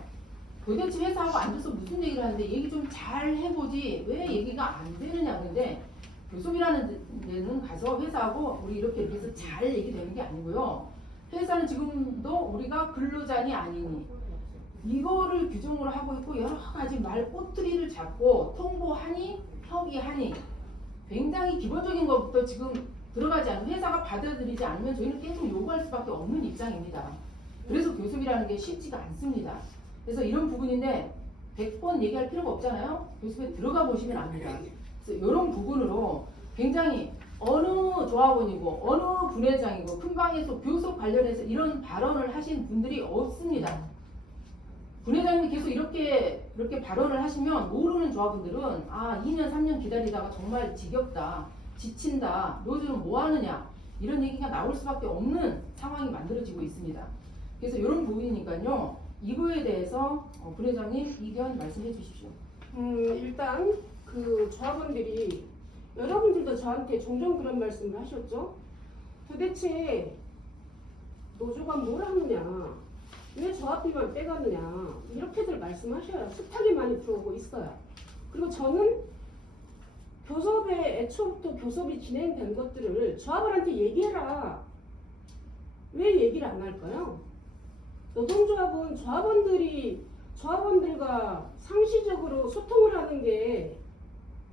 도대체 회사하고 앉아서 무슨 얘기를 하는데 얘기 좀 잘 해보지 왜 얘기가 안 되느냐. 근데 교섭이라는 데는 가서 회사하고 우리 이렇게 해서 잘 얘기되는 게 아니고요. 회사는 지금도 우리가 근로자니 아니니 이거를 규정으로 하고 있고 여러 가지 말 꼬투리를 잡고 통보하니 협의하니 굉장히 기본적인 것부터 지금 들어가지 않은 회사가 받아들이지 않으면 저희는 계속 요구할 수밖에 없는 입장입니다. 그래서 교섭이라는 게 쉽지가 않습니다. 그래서 이런 부분인데 100번 얘기할 필요가 없잖아요. 교섭에 들어가 보시면 압니다. 그래서 이런 부분으로 굉장히 어느 조합원이고 어느 분회장이고 큰 방에서 교섭 관련해서 이런 발언을 하신 분들이 없습니다. 분회장님이 계속 이렇게 발언을 하시면 모르는 조합원들은 2년 3년 기다리다가 정말 지겹다, 지친다, 너희들은 뭐 하느냐 이런 얘기가 나올 수밖에 없는 상황이 만들어지고 있습니다. 그래서 이런 부분이니까요. 이거에 대해서 분회장님 의견 말씀해 주십시오. 일단 그 조합원들이 여러분들도 저한테 종종 그런 말씀을 하셨죠. 도대체 노조가 뭘 하느냐, 왜 조합비만 빼가느냐 이렇게들 말씀하셔요. 숱하게 많이 들어오고 있어요. 그리고 저는 교섭에 애초부터 교섭이 진행된 것들을 조합원한테 얘기해라. 왜 얘기를 안 할까요? 노동조합은 조합원들과 상시적으로 소통을 하는 게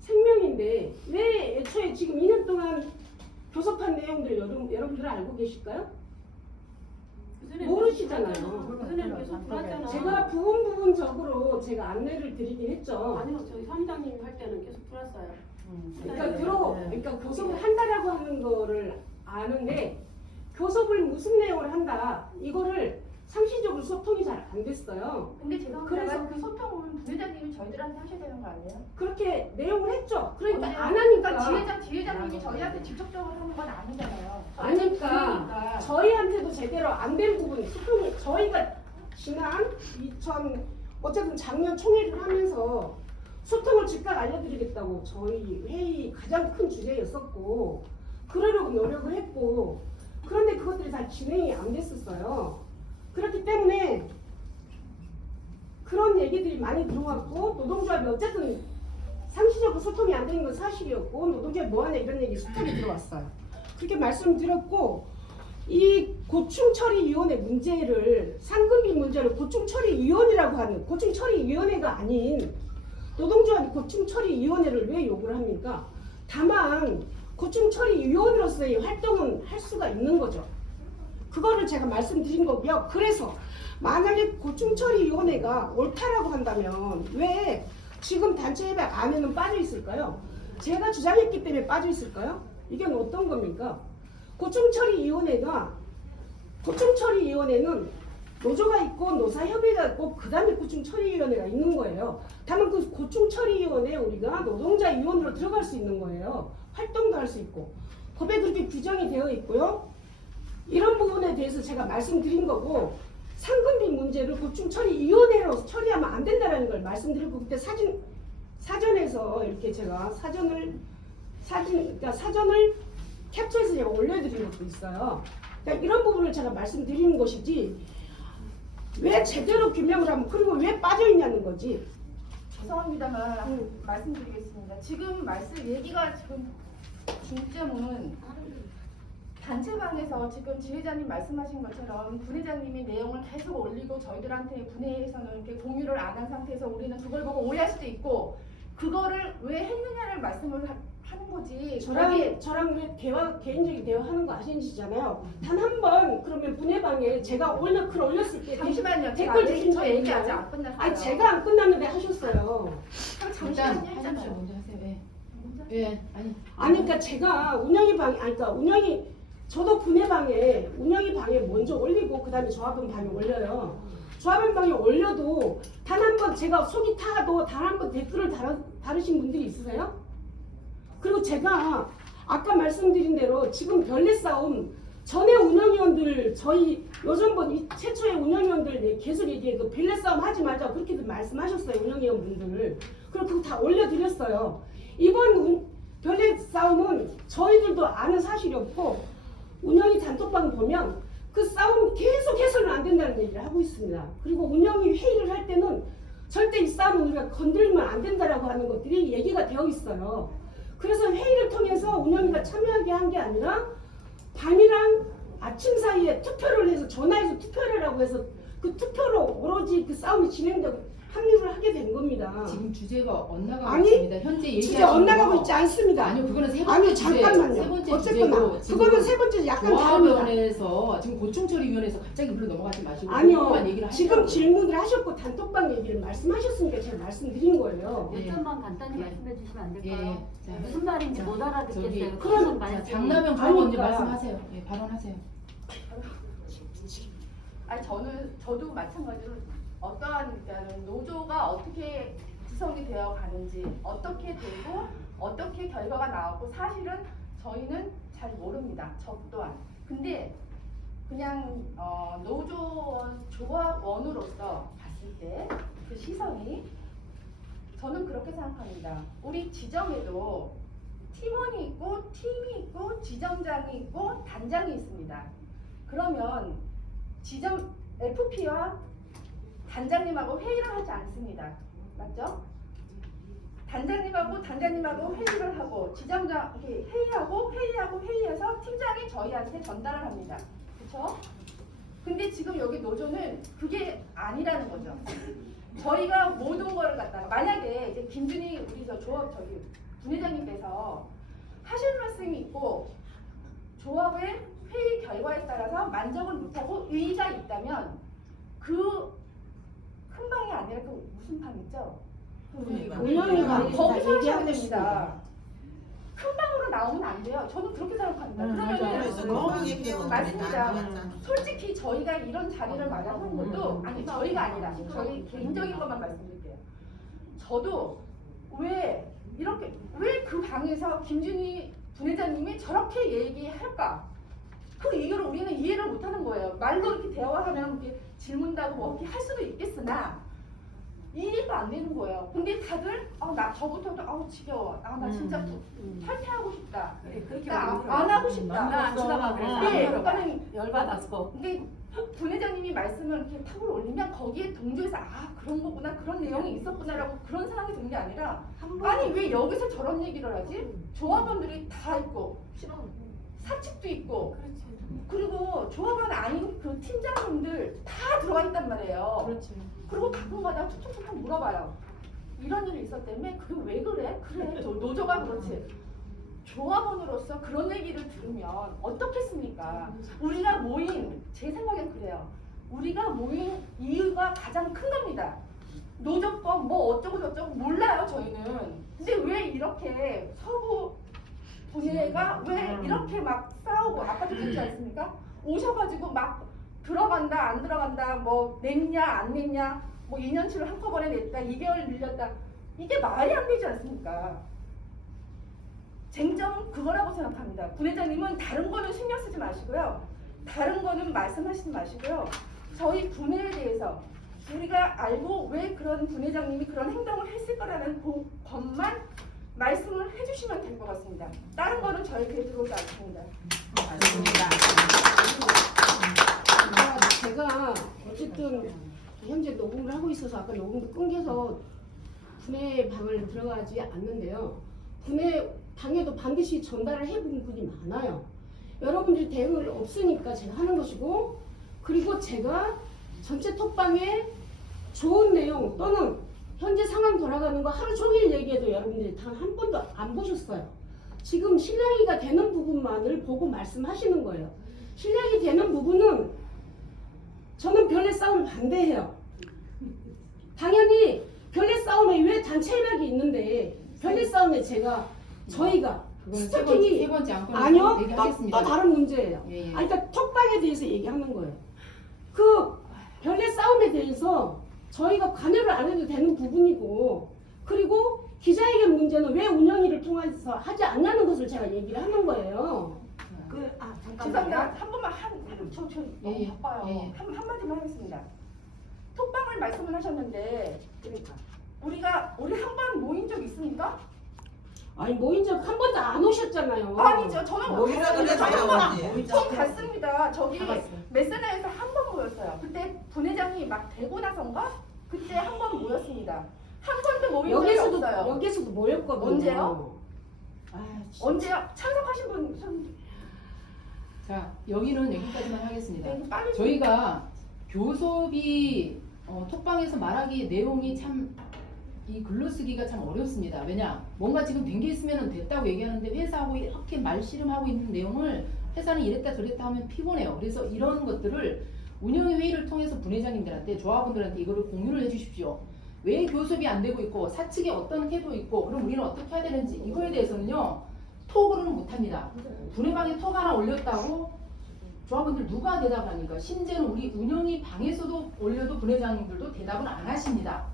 생명인데 왜 애초에 지금 2년 동안 교섭한 내용들 여러분들 알고 계실까요? 모르시잖아요. 제가 부분적으로 제가 안내를 드리긴 했죠. 아니요, 저희 사무장님 할 때는 계속 풀었어요. 그러니까 교섭을 한다라고 하는 거를 아는데 교섭을 무슨 내용을 한다 이거를 상시적으로 소통이 잘 안 됐어요. 근데 제가 그래서 그 소통은 부회장님이 저희들한테 하셔야 되는 거 아니에요? 그렇게 내용을 했죠. 그러니까 어제- 안 하니까. 그러니까 지회장님이 저희한테 직접적으로 하는 건 아니잖아요. 아니까 그러니까. 저희한테도 제대로 안 된 부분 소통을 저희가 지난 어쨌든 작년 총회를 하면서 소통을 즉각 알려드리겠다고 저희 회의 가장 큰 주제였었고 그러려고 노력을 했고 그런데 그것들이 다 진행이 안 됐었어요. 그렇기 때문에 그런 얘기들이 많이 들어왔고 노동조합이 어쨌든 상시적으로 소통이 안 되는 건 사실이었고 노동조합이 뭐하냐 이런 얘기 숱하게 들어왔어요. 그렇게 말씀드렸고 이 고충처리위원회 문제를 상근비 문제를 고충처리위원회라고 하는 고충처리위원회가 아닌 노동조합이 고충처리위원회를 왜 요구를 합니까? 다만 고충처리위원으로서의 활동은 할 수가 있는 거죠. 그거를 제가 말씀드린 거고요. 그래서 만약에 고충처리위원회가 옳다라고 한다면 왜 지금 단체 협약 안에는 빠져 있을까요? 제가 주장했기 때문에 빠져 있을까요? 이건 어떤 겁니까? 고충처리위원회는 노조가 있고 노사협의가 있고 그 다음에 고충처리위원회가 있는 거예요. 다만 그 고충처리위원회에 우리가 노동자위원으로 들어갈 수 있는 거예요. 활동도 할 수 있고 법에 그렇게 규정이 되어 있고요. 이런 부분에 대해서 제가 말씀드린 거고 상근비 문제를 고충처리위원회로 처리하면 안 된다는 걸 말씀드리고 그때 사전에서 이렇게 제가 사전을 캡처해서 제가 올려드린 것도 있어요. 그러니까 이런 부분을 제가 말씀드리는 것이지 왜 제대로 규명을 하면 그리고 왜 빠져있냐는 거지. 죄송합니다만 말씀드리겠습니다. 지금 얘기가 지금 중점은 단체방에서 지금 지회장님 말씀하신 것처럼 분회장님이 내용을 계속 올리고 저희들한테 분회에서는 이렇게 공유를 안 한 상태에서 우리는 그걸 보고 오해할 수도 있고 그거를 왜 했느냐를 말씀을 하는 거지. 저랑 왜 개인적인 대화하는 거 아시잖아요. 단 한 번 그러면 분회방에 제가 글 올렸을 때 잠시만요. 댓글 주신 저 적 얘기 있나요? 아직 안 끝났어요. 아니 제가 안 끝났는데 하셨어요. 일단 잠시만요. 하십시오. 먼저 하세요. 네. 예, 아니 그러니까 제가 운영이 방에 아니 그러니까 운영이 저도 분해 방에 운영이 방에 먼저 올리고 그다음에 조합원 방에 올려요. 조합원 방에 올려도 단 한 번 제가 속이 타도 단 한 번 댓글을 달으신 분들이 있으세요? 그리고 제가 아까 말씀드린 대로 지금 별내 싸움 전에 운영위원들 저희 요즘번 이 최초의 운영위원들 계속 얘기해 그 별내 싸움 하지 말자 그렇게들 말씀하셨어요 운영위원분들. 그리고 그거 다 올려드렸어요. 이번 별내 싸움은 저희들도 아는 사실이 없고 운영이 단톡방 보면 그 싸움 계속 해서는 안 된다는 얘기를 하고 있습니다. 그리고 운영이 회의를 할 때는 절대 이 싸움은 우리가 건들면 안 된다라고 하는 것들이 얘기가 되어 있어요. 그래서 회의를 통해서 운영이가 참여하게 한 게 아니라 밤이랑 아침 사이에 투표를 해서 전화해서 투표를 하라고 해서 그 투표로 오로지 그 싸움이 진행되고 합류를 하게 된 겁니다. 지금 주제가 엇나가고 아니, 있습니다. 현재 진짜 얘기하시는 엇나가고 거. 있지 않습니다. 아니요, 그거는 세 번째 아니 주제, 잠깐만요. 세 번째 어쨌거나 주제고 지금 그거는 세 번째 약간 다릅니다. 조합위원회에서 지금 고충처리위원회에서 갑자기 물로 넘어가지 마시고 아니요. 그것만 얘기를 지금 하시라고요. 질문을 하셨고 단톡방 얘기를 말씀하셨으니까 제가 말씀드린 거예요. 예. 요점만 간단히 말씀해 주시면 안 될까요? 예. 자, 무슨 말인지 자, 못 알아듣겠어요. 저기, 그런 자, 말씀. 장남영 조합원님 그러니까. 말씀하세요. 예, 발언하세요. 아니 저도 마찬가지로 어떠한 그러니까 노조가 어떻게 구성이 되어 가는지 어떻게 되고 어떻게 결과가 나왔고 사실은 저희는 잘 모릅니다. 저 또한. 근데 그냥 노조원 조합원으로서 봤을 때 그 시선이 저는 그렇게 생각합니다. 우리 지점에도 팀원이 있고 팀이 있고 지점장이 있고 단장이 있습니다. 그러면 지점 FP와 단장님하고 회의를 하지 않습니다. 맞죠? 단장님하고 회의를 하고 지점장 이렇게 회의해서 팀장이 저희한테 전달을 합니다. 그렇죠? 근데 지금 여기 노조는 그게 아니라는 거죠. 저희가 모든 거를 갖다가 만약에 이제 김준희 우리 저 조합 저기 분회장님께서 하실 말씀이 있고 조합의 회의 결과에 따라서 만족을 못하고 의의가 있다면 그 큰 방이 아니라 그 무슨 방 있죠? 운영이 방 거기서 하셔야 얘기하고 됩니다. 큰 방으로 나오면 안 돼요. 저는 그렇게 생각합니다. 그러면은 맞습니다. 솔직히 저희가 이런 자리를 마련한 것도 아니 저희가 아니라 저희 개인적인 것만 말씀드릴게요. 저도 왜 그 방에서 김준희 분회장님이 저렇게 얘기할까? 그 이유를 우리는 이해를 못하는 거예요. 말로 이렇게 대화하면 이렇게 질문하고 뭐 이렇게 할 수도 있겠으나 이해가 안 되는 거예요. 근데 다들 나 저부터도 지겨워. 나 진짜 탈퇴하고 싶다. 나 안 하고 싶다. 안 쳐다봐 그래서 네, 안 그러니까는 열받아서. 근데 분회장님이 말씀을 이렇게 탑을 올리면 거기에 동조해서 그런 거구나 그런 내용이 있었구나라고 그런 생각이 드는 게 아니라 아니 왜 여기서 저런 얘기를 하지? 조합원들이 다 있고 사측도 있고 그리고 조합원 아닌 그 팀장님들 다 들어가 있단 말이에요. 그렇지. 그리고 가끔가다 툭툭툭 물어봐요. 이런 일이 있었다며? 그게 왜 그래? 그래 노조가 그렇지. 조합원으로서 그런 얘기를 들으면 어떻겠습니까? 우리가 모인 제 생각엔 그래요. 우리가 모인 이유가 가장 큰 겁니다. 노조법 뭐 어쩌고 저쩌고 몰라요 저희는. 근데 왜 이렇게 서부 분야가 왜 이렇게 막 싸우고 아까도 그랬지 않습니까? 오셔가지고 막 들어간다 안 들어간다 뭐 냈냐 안 냈냐 뭐 2년치를 한꺼번에 냈다 2개월 밀렸다 이게 말이 안 되지 않습니까? 쟁점은 그거라고 생각합니다. 분회장님은 다른 거는 신경 쓰지 마시고요. 다른 거는 말씀하시지 마시고요. 저희 분회에 대해서 우리가 알고 왜 그런 분회장님이 그런 행동을 했을 거라는 것만 말씀을 해주시면 될 것 같습니다. 다른 거는 저희 귀에 들어오지 않습니다. 제가 어쨌든 현재 녹음을 하고 있어서 아까 녹음도 끊겨서 분해 방을 들어가지 않는데요. 분해 방에도 반드시 전달을 해본 분이 많아요. 여러분들이 대응을 없으니까 제가 하는 것이고 그리고 제가 전체 톡방에 좋은 내용 또는 현재 상황 돌아가는 거 하루 종일 얘기해도 여러분들이 단 한 번도 안 보셨어요. 지금 실력이가 되는 부분만을 보고 말씀하시는 거예요. 실력이 되는 부분은 저는 별내 싸움을 반대해요. 당연히 별내 싸움에 왜 단체 협약이 있는데 별내 싸움에 제가 저희가 그건 세 스토킹이 번째 안건에서 아니요, 얘기하겠습니다. 또 다른 문제예요. 예, 예. 아니, 그러니까 톡방에 대해서 얘기하는 거예요. 그 별내 싸움에 대해서 저희가 관여를 안 해도 되는 부분이고, 그리고 기자회견 문제는 왜 운영위를 통해서 하지 않냐는 것을 제가 얘기를 하는 거예요. 죄송합니다. 잠깐만요. 한 번만 저 너무 예, 예. 바빠요. 예, 예. 한마디만 하겠습니다. 톡방을 말씀을 하셨는데 그러니까. 우리 한 번 모인 적 있습니까? 아니 모인 적 한 번도 안 오셨잖아요. 아니죠. 저는 모이라 그랬어요. 처음 갔습니다. 저기 가봤어요. 메세나에서 한 번 모였어요. 그때 부회장이 막 되고 나선가? 그때 한 번 모였습니다. 한 번도 모인 적이 없어요. 여기서도 모였거든요. 언제요? 아, 진짜. 언제요? 참석하신 분 자, 여기는 여기까지만 하겠습니다. 네, 빨리 저희가 교섭이 톡방에서 말하기 내용이 참 이 글로쓰기가 참 어렵습니다. 왜냐? 뭔가 지금 된 게 있으면 됐다고 얘기하는데 회사하고 이렇게 말씨름하고 있는 내용을 회사는 이랬다 저랬다 하면 피곤해요. 그래서 이런 것들을 운영위 회의를 통해서 분회장님들한테 조합원들한테 이거를 공유를 해주십시오. 왜 교섭이 안 되고 있고 사측에 어떤 태도 있고 그럼 우리는 어떻게 해야 되는지 이거에 대해서는요 톡으로는 못합니다. 분회방에 톡 하나 올렸다고 조합원들 누가 대답을 합니까? 심지어는 우리 운영위 방에서도 올려도 분회장님들도 대답을 안 하십니다.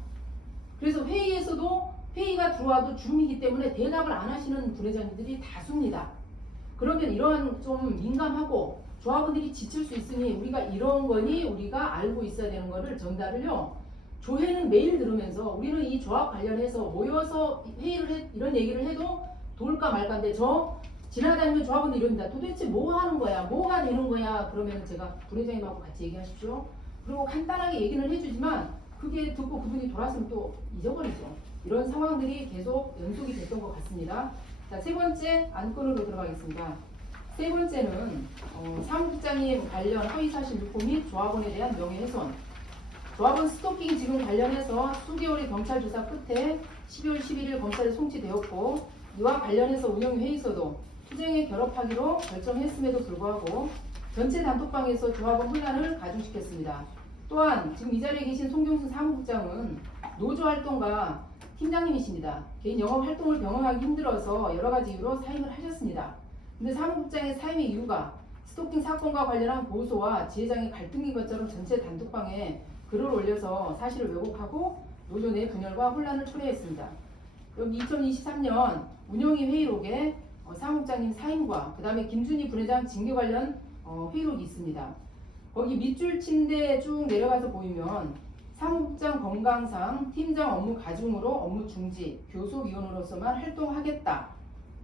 그래서 회의에서도 회의가 들어와도 줌이기 때문에 대답을 안 하시는 분회장님들이 다수입니다. 그러면 이러한 좀 민감하고 조합원들이 지칠 수 있으니 우리가 이런 거니 우리가 알고 있어야 되는 거를 전달을요. 조회는 매일 들으면서 우리는 이 조합 관련해서 모여서 회의를 이런 얘기를 해도 도울까 말까인데 저 지나다니면 조합원들이 이럽니다. 도대체 뭐 하는 거야? 뭐가 되는 거야? 그러면 제가 부회장님하고 같이 얘기하십시오. 그리고 간단하게 얘기는 해주지만 그게 듣고 그분이 돌아서면 또 잊어버리죠. 이런 상황들이 계속 연속이 됐던 것 같습니다. 자, 세 번째 안건으로 들어가겠습니다. 세 번째는 사무국장님 관련 허위사실 유포 및 조합원에 대한 명예훼손. 조합원 스토킹 지금 관련해서 수개월의 경찰 조사 끝에 12월 11일 검찰에 송치되었고 이와 관련해서 운영 회의서도 투쟁에 결합하기로 결정했음에도 불구하고 전체 단톡방에서 조합원 혼란을 가중시켰습니다. 또한 지금 이 자리에 계신 송경순 사무국장은 노조 활동가 팀장님이십니다. 개인 영업 활동을 병행하기 힘들어서 여러 가지 이유로 사임을 하셨습니다. 근데 사무국장의 사임의 이유가 스토킹 사건과 관련한 고소와 지회장의 갈등인 것처럼 전체 단톡방에 글을 올려서 사실을 왜곡하고 노조 내 분열과 혼란을 초래했습니다. 여기 2023년 운영위 회의록에 사무국장님 사임과 그 다음에 김준희 부회장 징계 관련 회의록이 있습니다. 거기 밑줄 침대 쭉 내려가서 보이면 사무국장 건강상 팀장 업무 가중으로 업무 중지, 교섭위원으로서만 활동하겠다.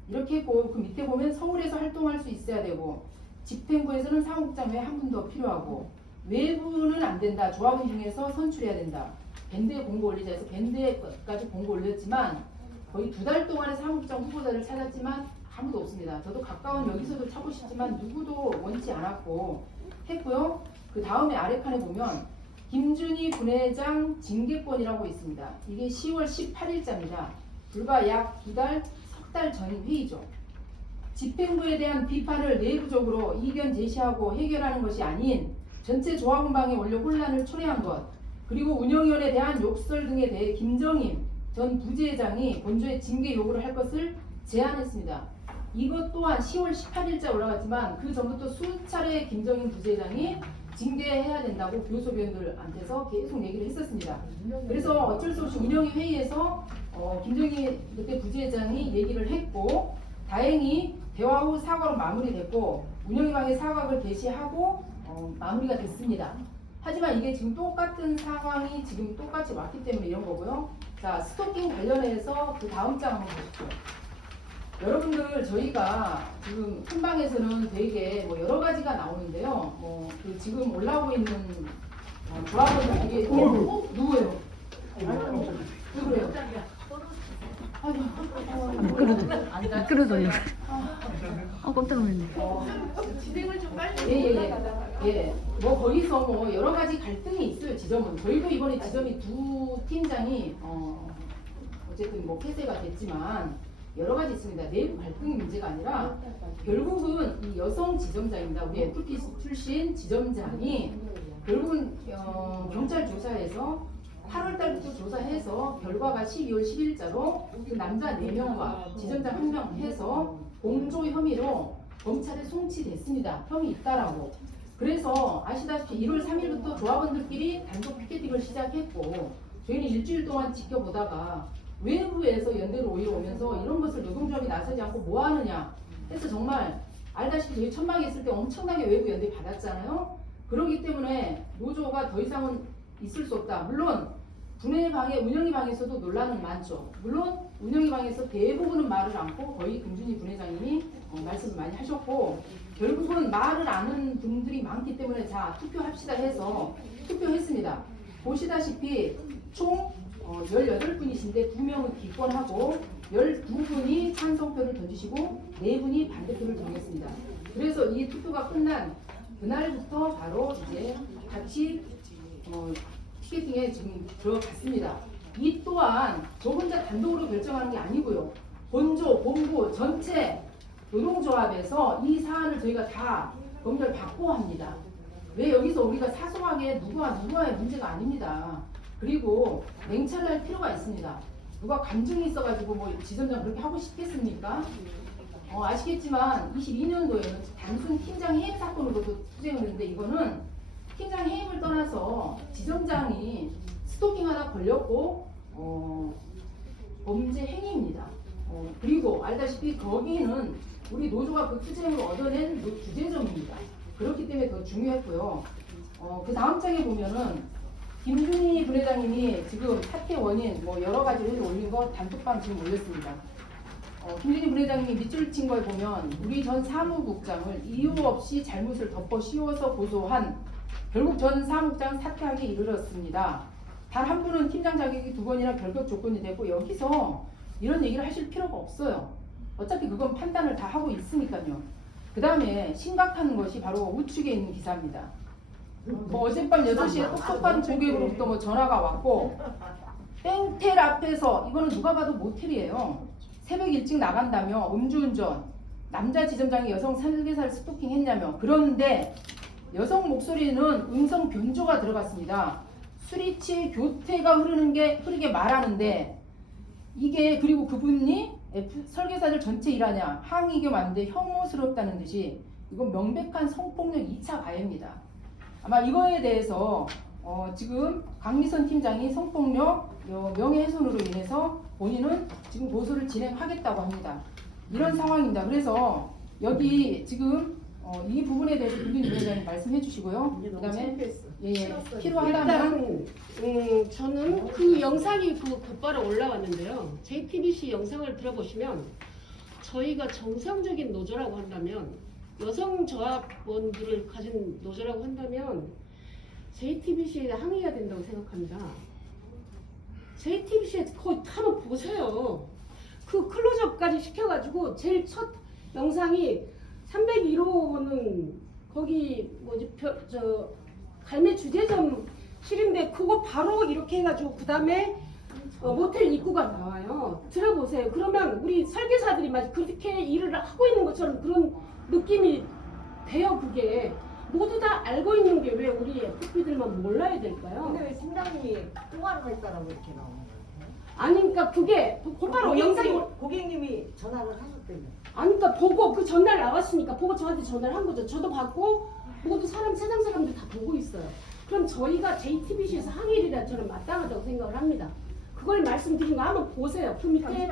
이렇게 했고 그 밑에 보면 서울에서 활동할 수 있어야 되고 집행부에서는 사무국장 외에 한 분 더 필요하고 외부는 안 된다. 조합원 중에서 선출해야 된다. 밴드에 공고 올리자 해서 밴드에까지 공고 올렸지만 거의 2달 동안에 사무국장 후보자를 찾았지만 아무도 없습니다. 저도 가까운 여기서도 찾고 싶지만 누구도 원치 않았고 했고요. 그 다음에 아래 칸에 보면 김준희 분회장 징계권이라고 있습니다. 이게 10월 18일자입니다. 불과 약 2달, 석 달 전 회의죠. 집행부에 대한 비판을 내부적으로 이견 제시하고 해결하는 것이 아닌 전체 조합원방에 올려 혼란을 초래한 것, 그리고 운영위원에 대한 욕설 등에 대해 김정임 전 부지회장이 본조에 징계 요구를 할 것을 제안했습니다. 이것 또한 10월 18일자 올라갔지만 그 전부터 수차례 김정인 부지회장이 징계해야 된다고 교섭위원들한테서 계속 얘기를 했었습니다. 그래서 어쩔 수 없이 운영위 회의에서 김정인 그때 부지회장이 얘기를 했고 다행히 대화 후 사과로 마무리됐고 운영위방에 사과를 게시하고 마무리가 됐습니다. 하지만 이게 지금 똑같은 상황이 지금 똑같이 왔기 때문에 이런 거고요. 자, 스토킹 관련해서 그 다음 장 한번 보십시오. 여러분들 저희가 지금 큰방에서는 되게 뭐 여러 가지가 나오는데요. 그 지금 올라오고 있는 조합원들 이게 누구예요? 왜 그래요? 미끄러 돌려. 깜짝 놀랐네. 진행을 좀 빨리 예. 뭐 거기서 뭐 여러 가지 갈등이 있어요. 지점은 저희도 이번에 지점이 두 팀장이 어쨌든 뭐 폐쇄가 됐지만 여러 가지 있습니다. 내부 갈등이 문제가 아니라 결국은 이 여성 지점장입니다. 우리 FP 출신 지점장이 결국은 경찰 조사에서 8월 달부터 조사해서 결과가 12월 10일자로 그 남자 4명과 지점장 1명 해서 공조 혐의로 검찰에 송치됐습니다. 혐의 있다라고. 그래서 아시다시피 1월 3일부터 조합원들끼리 단독 피켓팅을 시작했고 저희는 일주일 동안 지켜보다가 외부에서 연대로 오히려 오면서 이런 것을 노동조합이 나서지 않고 뭐 하느냐 해서 정말 알다시피 저희 천막에 있을 때 엄청나게 외부 연대 받았잖아요. 그렇기 때문에 노조가 더 이상은 있을 수 없다. 물론 분해 방해, 운영위 방에서도 논란은 많죠. 물론 운영위 방에서 대부분은 말을 않고 거의 금준희 분회장님이 말씀을 많이 하셨고 결국은 말을 아는 분들이 많기 때문에 자 투표합시다 해서 투표했습니다. 보시다시피 총 18분이신데 2명은 기권하고 12분이 찬성표를 던지시고 4분이 반대표를 던졌습니다. 그래서 이 투표가 끝난 그날부터 바로 이제 같이 티켓팅에 지금 들어갔습니다. 이 또한 저 혼자 단독으로 결정하는 게 아니고요. 본조, 본부 전체 노동조합에서 이 사안을 저희가 다 검열 받고 합니다. 왜 여기서 우리가 사소하게 누구와의 문제가 아닙니다. 그리고 냉철할 필요가 있습니다. 누가 감정이 있어가지고 뭐 지점장 그렇게 하고 싶겠습니까? 아시겠지만 22년도에는 단순 팀장 해임 사건으로도 투쟁했는데 이거는 팀장 해임을 떠나서 지점장이 스토킹 하나 걸렸고 범죄 행위입니다. 그리고 알다시피 거기는 우리 노조가 그 투쟁으로 얻어낸 주제점입니다. 그렇기 때문에 더 중요했고요. 그 다음 장에 보면은 김준희 부회장님이 지금 사퇴 원인 뭐 여러 가지를 올린 거 단톡방 지금 올렸습니다. 김준희 부회장님이 밑줄 친 걸 보면 우리 전 사무국장을 이유 없이 잘못을 덮어 씌워서 고소한 결국 전 사무국장 사퇴하기 이르렀습니다. 단 한 분은 팀장 자격이 2번이나 결격 조건이 되고 여기서 이런 얘기를 하실 필요가 없어요. 어차피 그건 판단을 다 하고 있으니까요. 그 다음에 심각한 것이 바로 우측에 있는 기사입니다. 뭐 어젯밤 8시에 똑똑한 고객으로부터 뭐 전화가 왔고 땡텔 앞에서 이거는 누가 봐도 모텔이에요. 새벽 일찍 나간다며 음주운전 남자 지점장이 여성 설계사를 스토킹 했냐며 그런데 여성 목소리는 음성 변조가 들어갔습니다. 술이 취해 교태가 흐르게 말하는데 이게 그리고 그분이 설계사들 전체 일하냐 항의 겸하는데 혐오스럽다는 듯이 이건 명백한 성폭력 2차 가해입니다. 아마 이거에 대해서 지금 강미선 팀장이 성폭력 명예훼손으로 인해서 본인은 지금 고소를 진행하겠다고 합니다. 이런 상황입니다. 그래서 여기 지금 이 부분에 대해서 김준희 부회장님 말씀해 주시고요. 그다음에 필요하다면 저는 그 영상이 곧바로 올라왔는데요. JTBC 영상을 들어보시면 저희가 정상적인 노조라고 한다면 여성 조합원들을 가진 노조라고 한다면 JTBC에 항의가 된다고 생각합니다. JTBC에 거기 한번 보세요. 그 클로즈업까지 시켜가지고 제일 첫 영상이 301호는 거기 갈매 주제점 실인데 그거 바로 이렇게 해가지고 그 다음에 모텔 입구가 나와요. 들어보세요. 그러면 우리 설계사들이 마치 그렇게 일을 하고 있는 것처럼 그런 느낌이 돼요. 그게 모두 다 알고 있는 게 왜 우리 FP들만 몰라야 될까요? 근데 왜 팀장님이 통화를 했다라고 이렇게 나오는 거예요? 아니 그러니까 그게 곧바로 영상이 고객님이 전화를 하셨대요. 아니 그러니까 보고 그 전날 나왔으니까 보고 저한테 전화를 한 거죠. 저도 받고 모두 세상 사람들 다 보고 있어요. 그럼 저희가 JTBC에서 항의를 저는 마땅하다고 생각을 합니다. 그걸 말씀드린 거 한번 보세요. 그 밑에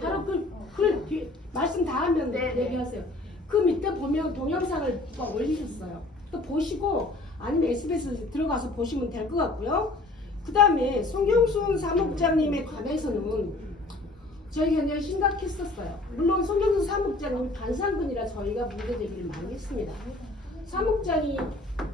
바로 그 말씀 다 하면 얘기하세요. 그 밑에 보면 동영상을 누가 올리셨어요. 또 보시고 아니면 SBS 들어가서 보시면 될 것 같고요. 그 다음에 송경순 사무국장님에 관해서는 저희가 굉장히 심각했었어요. 물론 송경순 사무국장님이 반상근이라 저희가 문제 제기를 많이 했습니다. 사무국장이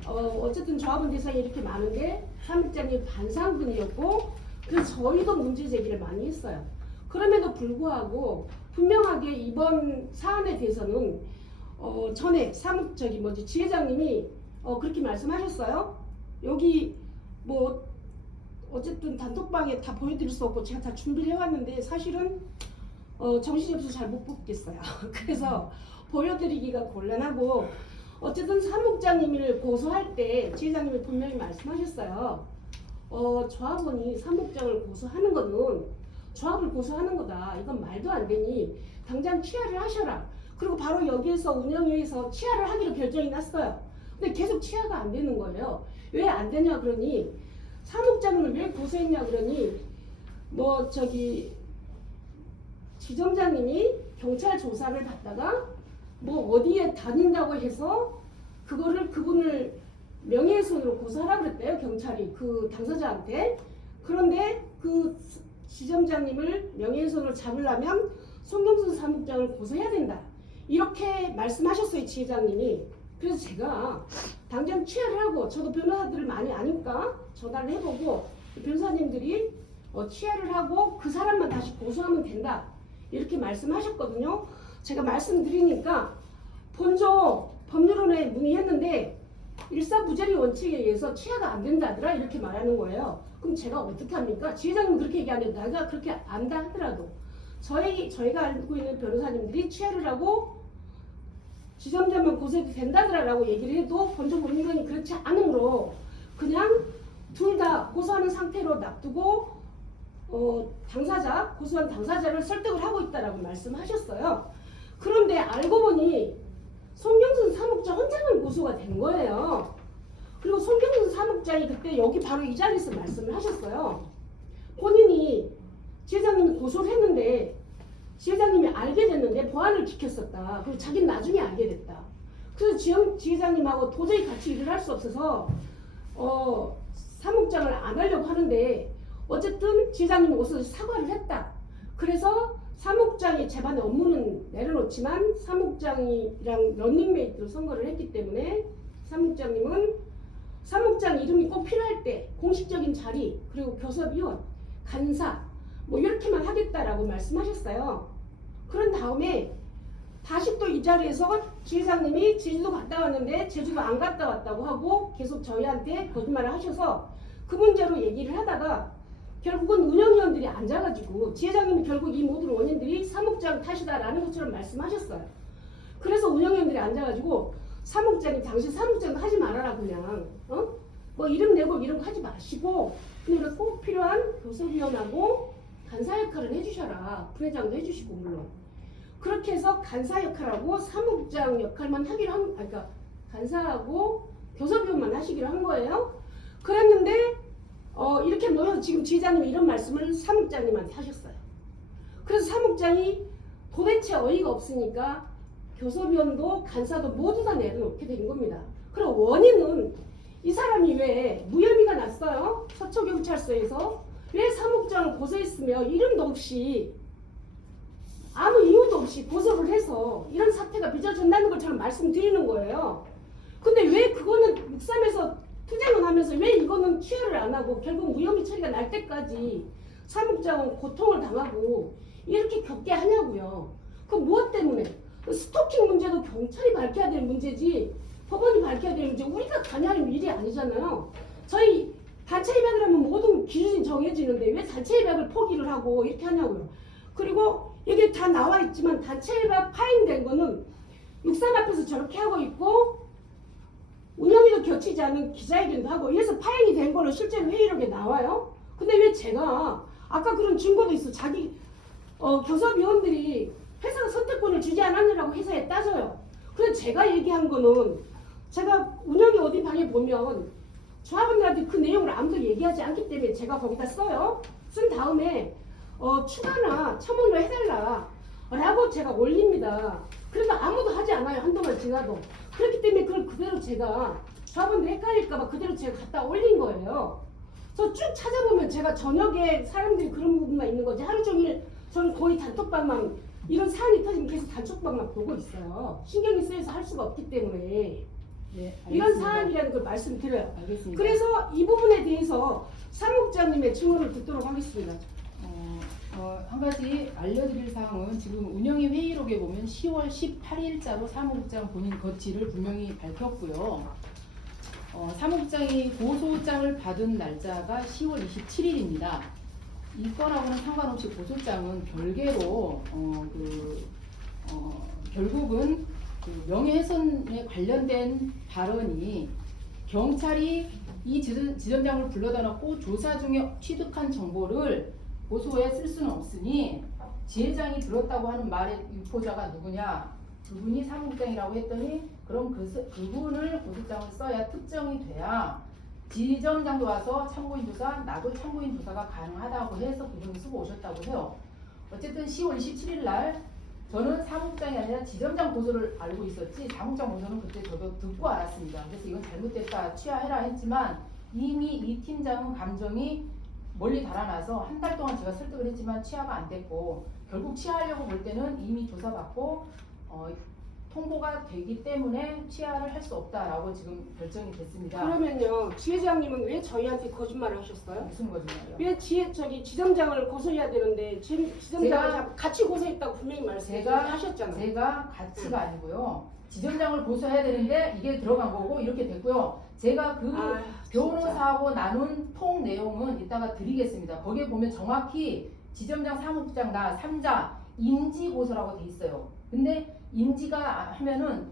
어쨌든 조합원 대상이 이렇게 많은데 사무국장이 반상근이었고 그래서 저희도 문제 제기를 많이 했어요. 그럼에도 불구하고 분명하게 이번 사안에 대해서는 전에 지회장님이 그렇게 말씀하셨어요. 여기 뭐 어쨌든 단톡방에 다 보여드릴 수 없고 제가 다 준비를 해왔는데 사실은 정신이 없어서 잘 못 보겠어요. 그래서 보여드리기가 곤란하고 어쨌든 사무국장님을 고소할 때 지회장님이 분명히 말씀하셨어요. 조합원이 사무국장을 고소하는 거는 조합을 고소하는 거다. 이건 말도 안 되니 당장 취하를 하셔라. 그리고 바로 여기에서 운영위에서 취하를 하기로 결정이 났어요. 근데 계속 취하가 안 되는 거예요. 왜 안 되냐 그러니 사무국장을 왜 고소했냐 그러니 뭐 저기 지점장님이 경찰 조사를 받다가 뭐 어디에 다닌다고 해서 그분을 명예훼손으로 고소하라고 그랬대요. 경찰이 그 당사자한테. 그런데 그 지점장님을 명예훼손으로 잡으려면 송경순 사무국장을 고소해야 된다. 이렇게 말씀하셨어요. 지회장님이. 그래서 제가 당장 취하를 하고, 저도 변호사들을 많이 아니까 전화를 해보고 변호사님들이 취하를 하고 그 사람만 다시 고소하면 된다. 이렇게 말씀하셨거든요. 제가 말씀드리니까 본조 법률원에 문의했는데 일사부재리 원칙에 의해서 취하가 안 된다더라 이렇게 말하는 거예요. 그럼 제가 어떻게 합니까? 지회장님 그렇게 얘기하는데 내가 그렇게 안다 하더라도 저희가 알고 있는 변호사님들이 취하를 하고 지점장만 고소해도 된다더라라고 얘기를 해도 본조 법률원이 그렇지 않으므로 그냥 둘 다 고소하는 상태로 놔두고 고소한 당사자를 설득을 하고 있다라고 말씀하셨어요. 그런데 알고 보니 송경순 사무국장 혼자만 고소가 된 거예요. 그리고 송경순 사무국장이 그때 여기 바로 이 자리에서 말씀을 하셨어요. 본인이 지회장님이 고소를 했는데 지회장님이 알게 됐는데 보안을 지켰었다. 그리고 자기는 나중에 알게 됐다. 그래서 지회장님하고 도저히 같이 일을 할 수 없어서 사무국장을 안 하려고 하는데 어쨌든 지회장님이 오셔서 사과를 했다. 그래서 사무국장이 제반의 업무는 내려놓지만 사무국장이랑 런닝메이트로 선거를 했기 때문에 사무국장님은 사무국장 이름이 꼭 필요할 때 공식적인 자리 그리고 교섭위원, 간사 뭐 이렇게만 하겠다라고 말씀하셨어요. 그런 다음에 다시 또 이 자리에서 지회장님이 제주도 갔다 왔는데 제주도 안 갔다 왔다고 하고 계속 저희한테 거짓말을 하셔서 그 문제로 얘기를 하다가 결국은 운영위원들이 앉아가지고 지회장님이 결국 이 모든 원인들이 사무국장 탓이다라는 것처럼 말씀하셨어요. 그래서 운영위원들이 앉아가지고 사무국장이 당신 사무국장 하지 말아라 그냥 뭐 이름 내고 이런 거 하지 마시고 그냥 꼭 필요한 교섭위원하고 간사 역할을 해주셔라. 부회장도 해주시고 물론 그렇게 해서 간사 역할하고 사무국장 역할만 하기로 그러니까 간사하고 교섭위원만 하시기로 한 거예요. 그랬는데 이렇게 모여서 지금 지회장님이 이런 말씀을 사무국장님한테 하셨어요. 그래서 사무국장이 도대체 어이가 없으니까 교섭위원도 간사도 모두 다 내려놓게 된 겁니다. 그리고 원인은 이 사람이 왜 무혐의가 났어요? 서초경찰서에서 왜 사무국장을 고소했으며 이름도 없이 아무 이유도 없이 고소를 해서 이런 사태가 빚어진다는 걸 저는 말씀드리는 거예요. 근데 왜 그거는 63에서 투쟁을 하면서 왜 이거는 취하를 안 하고 결국 무혐의 처리가 날 때까지 사무국장은 고통을 당하고 이렇게 겪게 하냐고요. 그 무엇 때문에? 스토킹 문제도 경찰이 밝혀야 될 문제지 법원이 밝혀야 될 문제 우리가 관여하는 일이 아니잖아요. 저희 단체 협약을 하면 모든 기준이 정해지는데 왜 단체 협약을 포기를 하고 이렇게 하냐고요. 그리고 여기 다 나와 있지만 단체 협약 파행된 거는 63 앞에서 저렇게 하고 있고 운영위도 겹치지 않은 기자회견도 하고 이래서 파행이 된 거는 실제로 회의록에 나와요. 근데 왜 제가 아까 그런 증거도 있어. 자기 교섭위원들이 회사가 선택권을 주지 않았느라고 회사에 따져요. 그래서 제가 얘기한 거는 제가 운영위 어디 방에 보면 조합원들한테 그 내용을 아무도 얘기하지 않기 때문에 제가 거기다 써요. 쓴 다음에 추가나 첨언을 해달라 라고 제가 올립니다. 그래서 아무도 하지 않아요. 한동안 지나도. 그렇기 때문에 그걸 그대로 제가 조합원들 헷갈릴까봐 그대로 제가 갖다 올린 거예요. 그래서 쭉 찾아보면 제가 저녁에 사람들이 그런 부분만 있는 거지 하루 종일 저는 거의 단톡방만 이런 사안이 터지면 계속 단톡방만 보고 있어요. 신경이 쓰여서 할 수가 없기 때문에 네, 이런 사안이라는 걸 말씀드려요. 알겠습니다. 그래서 이 부분에 대해서 사무국장님의 증언을 듣도록 하겠습니다. 한 가지 알려드릴 사항은 지금 운영위 회의록에 보면 10월 18일자로 사무국장 본인 거취를 분명히 밝혔고요. 사무국장이 고소장을 받은 날짜가 10월 27일입니다. 이거랑은 상관없이 고소장은 별개로 결국은 그 명예훼손에 관련된 발언이 경찰이 이 지점장을 불러다 놓고 조사 중에 취득한 정보를 고소에 쓸 수는 없으니 지회장이 들었다고 하는 말의 유포자가 누구냐? 그분이 사무국장이라고 했더니 그럼 그분을 고소장을 써야 특정이 돼야 지점장도 와서 참고인 조사, 나도 참고인 조사가 가능하다고 해서 그분이 쓰고 오셨다고 해요. 어쨌든 10월 27일 날 저는 사무국장이 아니라 지점장 고소를 알고 있었지 사무국장 고소는 그때 저도 듣고 알았습니다. 그래서 이건 잘못됐다 취하해라 했지만 이미 이 팀장은 감정이 멀리 달아나서 한 달 동안 제가 설득을 했지만 취하가 안 됐고 결국 취하하려고 볼 때는 이미 조사받고 통보가 되기 때문에 취하를 할 수 없다라고 지금 결정이 됐습니다. 그러면요, 지회장님은 왜 저희한테 거짓말을 하셨어요? 무슨 거짓말이요? 왜 지점장을 고소해야 되는데 지점장을 같이 고소했다고 분명히 말씀하셨잖아요. 제가 가치가 아니고요. 지점장을 고소해야 되는데 이게 들어간 거고 이렇게 됐고요. 제가 그 변호사하고 나눈 통 내용은 이따가 드리겠습니다. 거기에 보면 정확히 지점장, 사무국장, 나 3자 임지고소라고 돼 있어요. 근데 임지가 하면은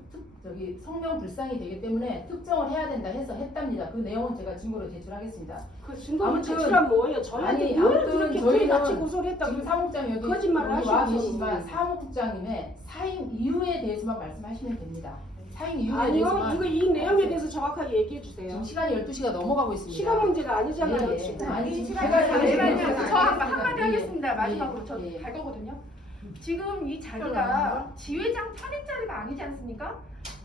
성명 불상이 되기 때문에 특정을 해야 된다 해서 했답니다. 그 내용은 제가 증거로 제출하겠습니다. 그 증거를 아무튼, 제출한 뭐예요? 저희한테 늘 그렇게 둘이 같이 고소를 했다고 지금 사무국장 여기 거짓말을 와 하시는 계시지만 사무국장님의 사임 이유에 대해서만 말씀하시면 됩니다. 사임 이유에 아니요, 대해서만 이 내용에 대해서 정확하게 얘기해 주세요. 지금 시간이 12시가 넘어가고 있습니다. 시간 문제가 아니잖아요. 예, 예. 지금. 아니 지금 제가 한마디 하겠습니다. 마지막으로 저 예. 갈 거거든요. 지금 이 자리가 지회장 편입 자리가 아니지 않습니까?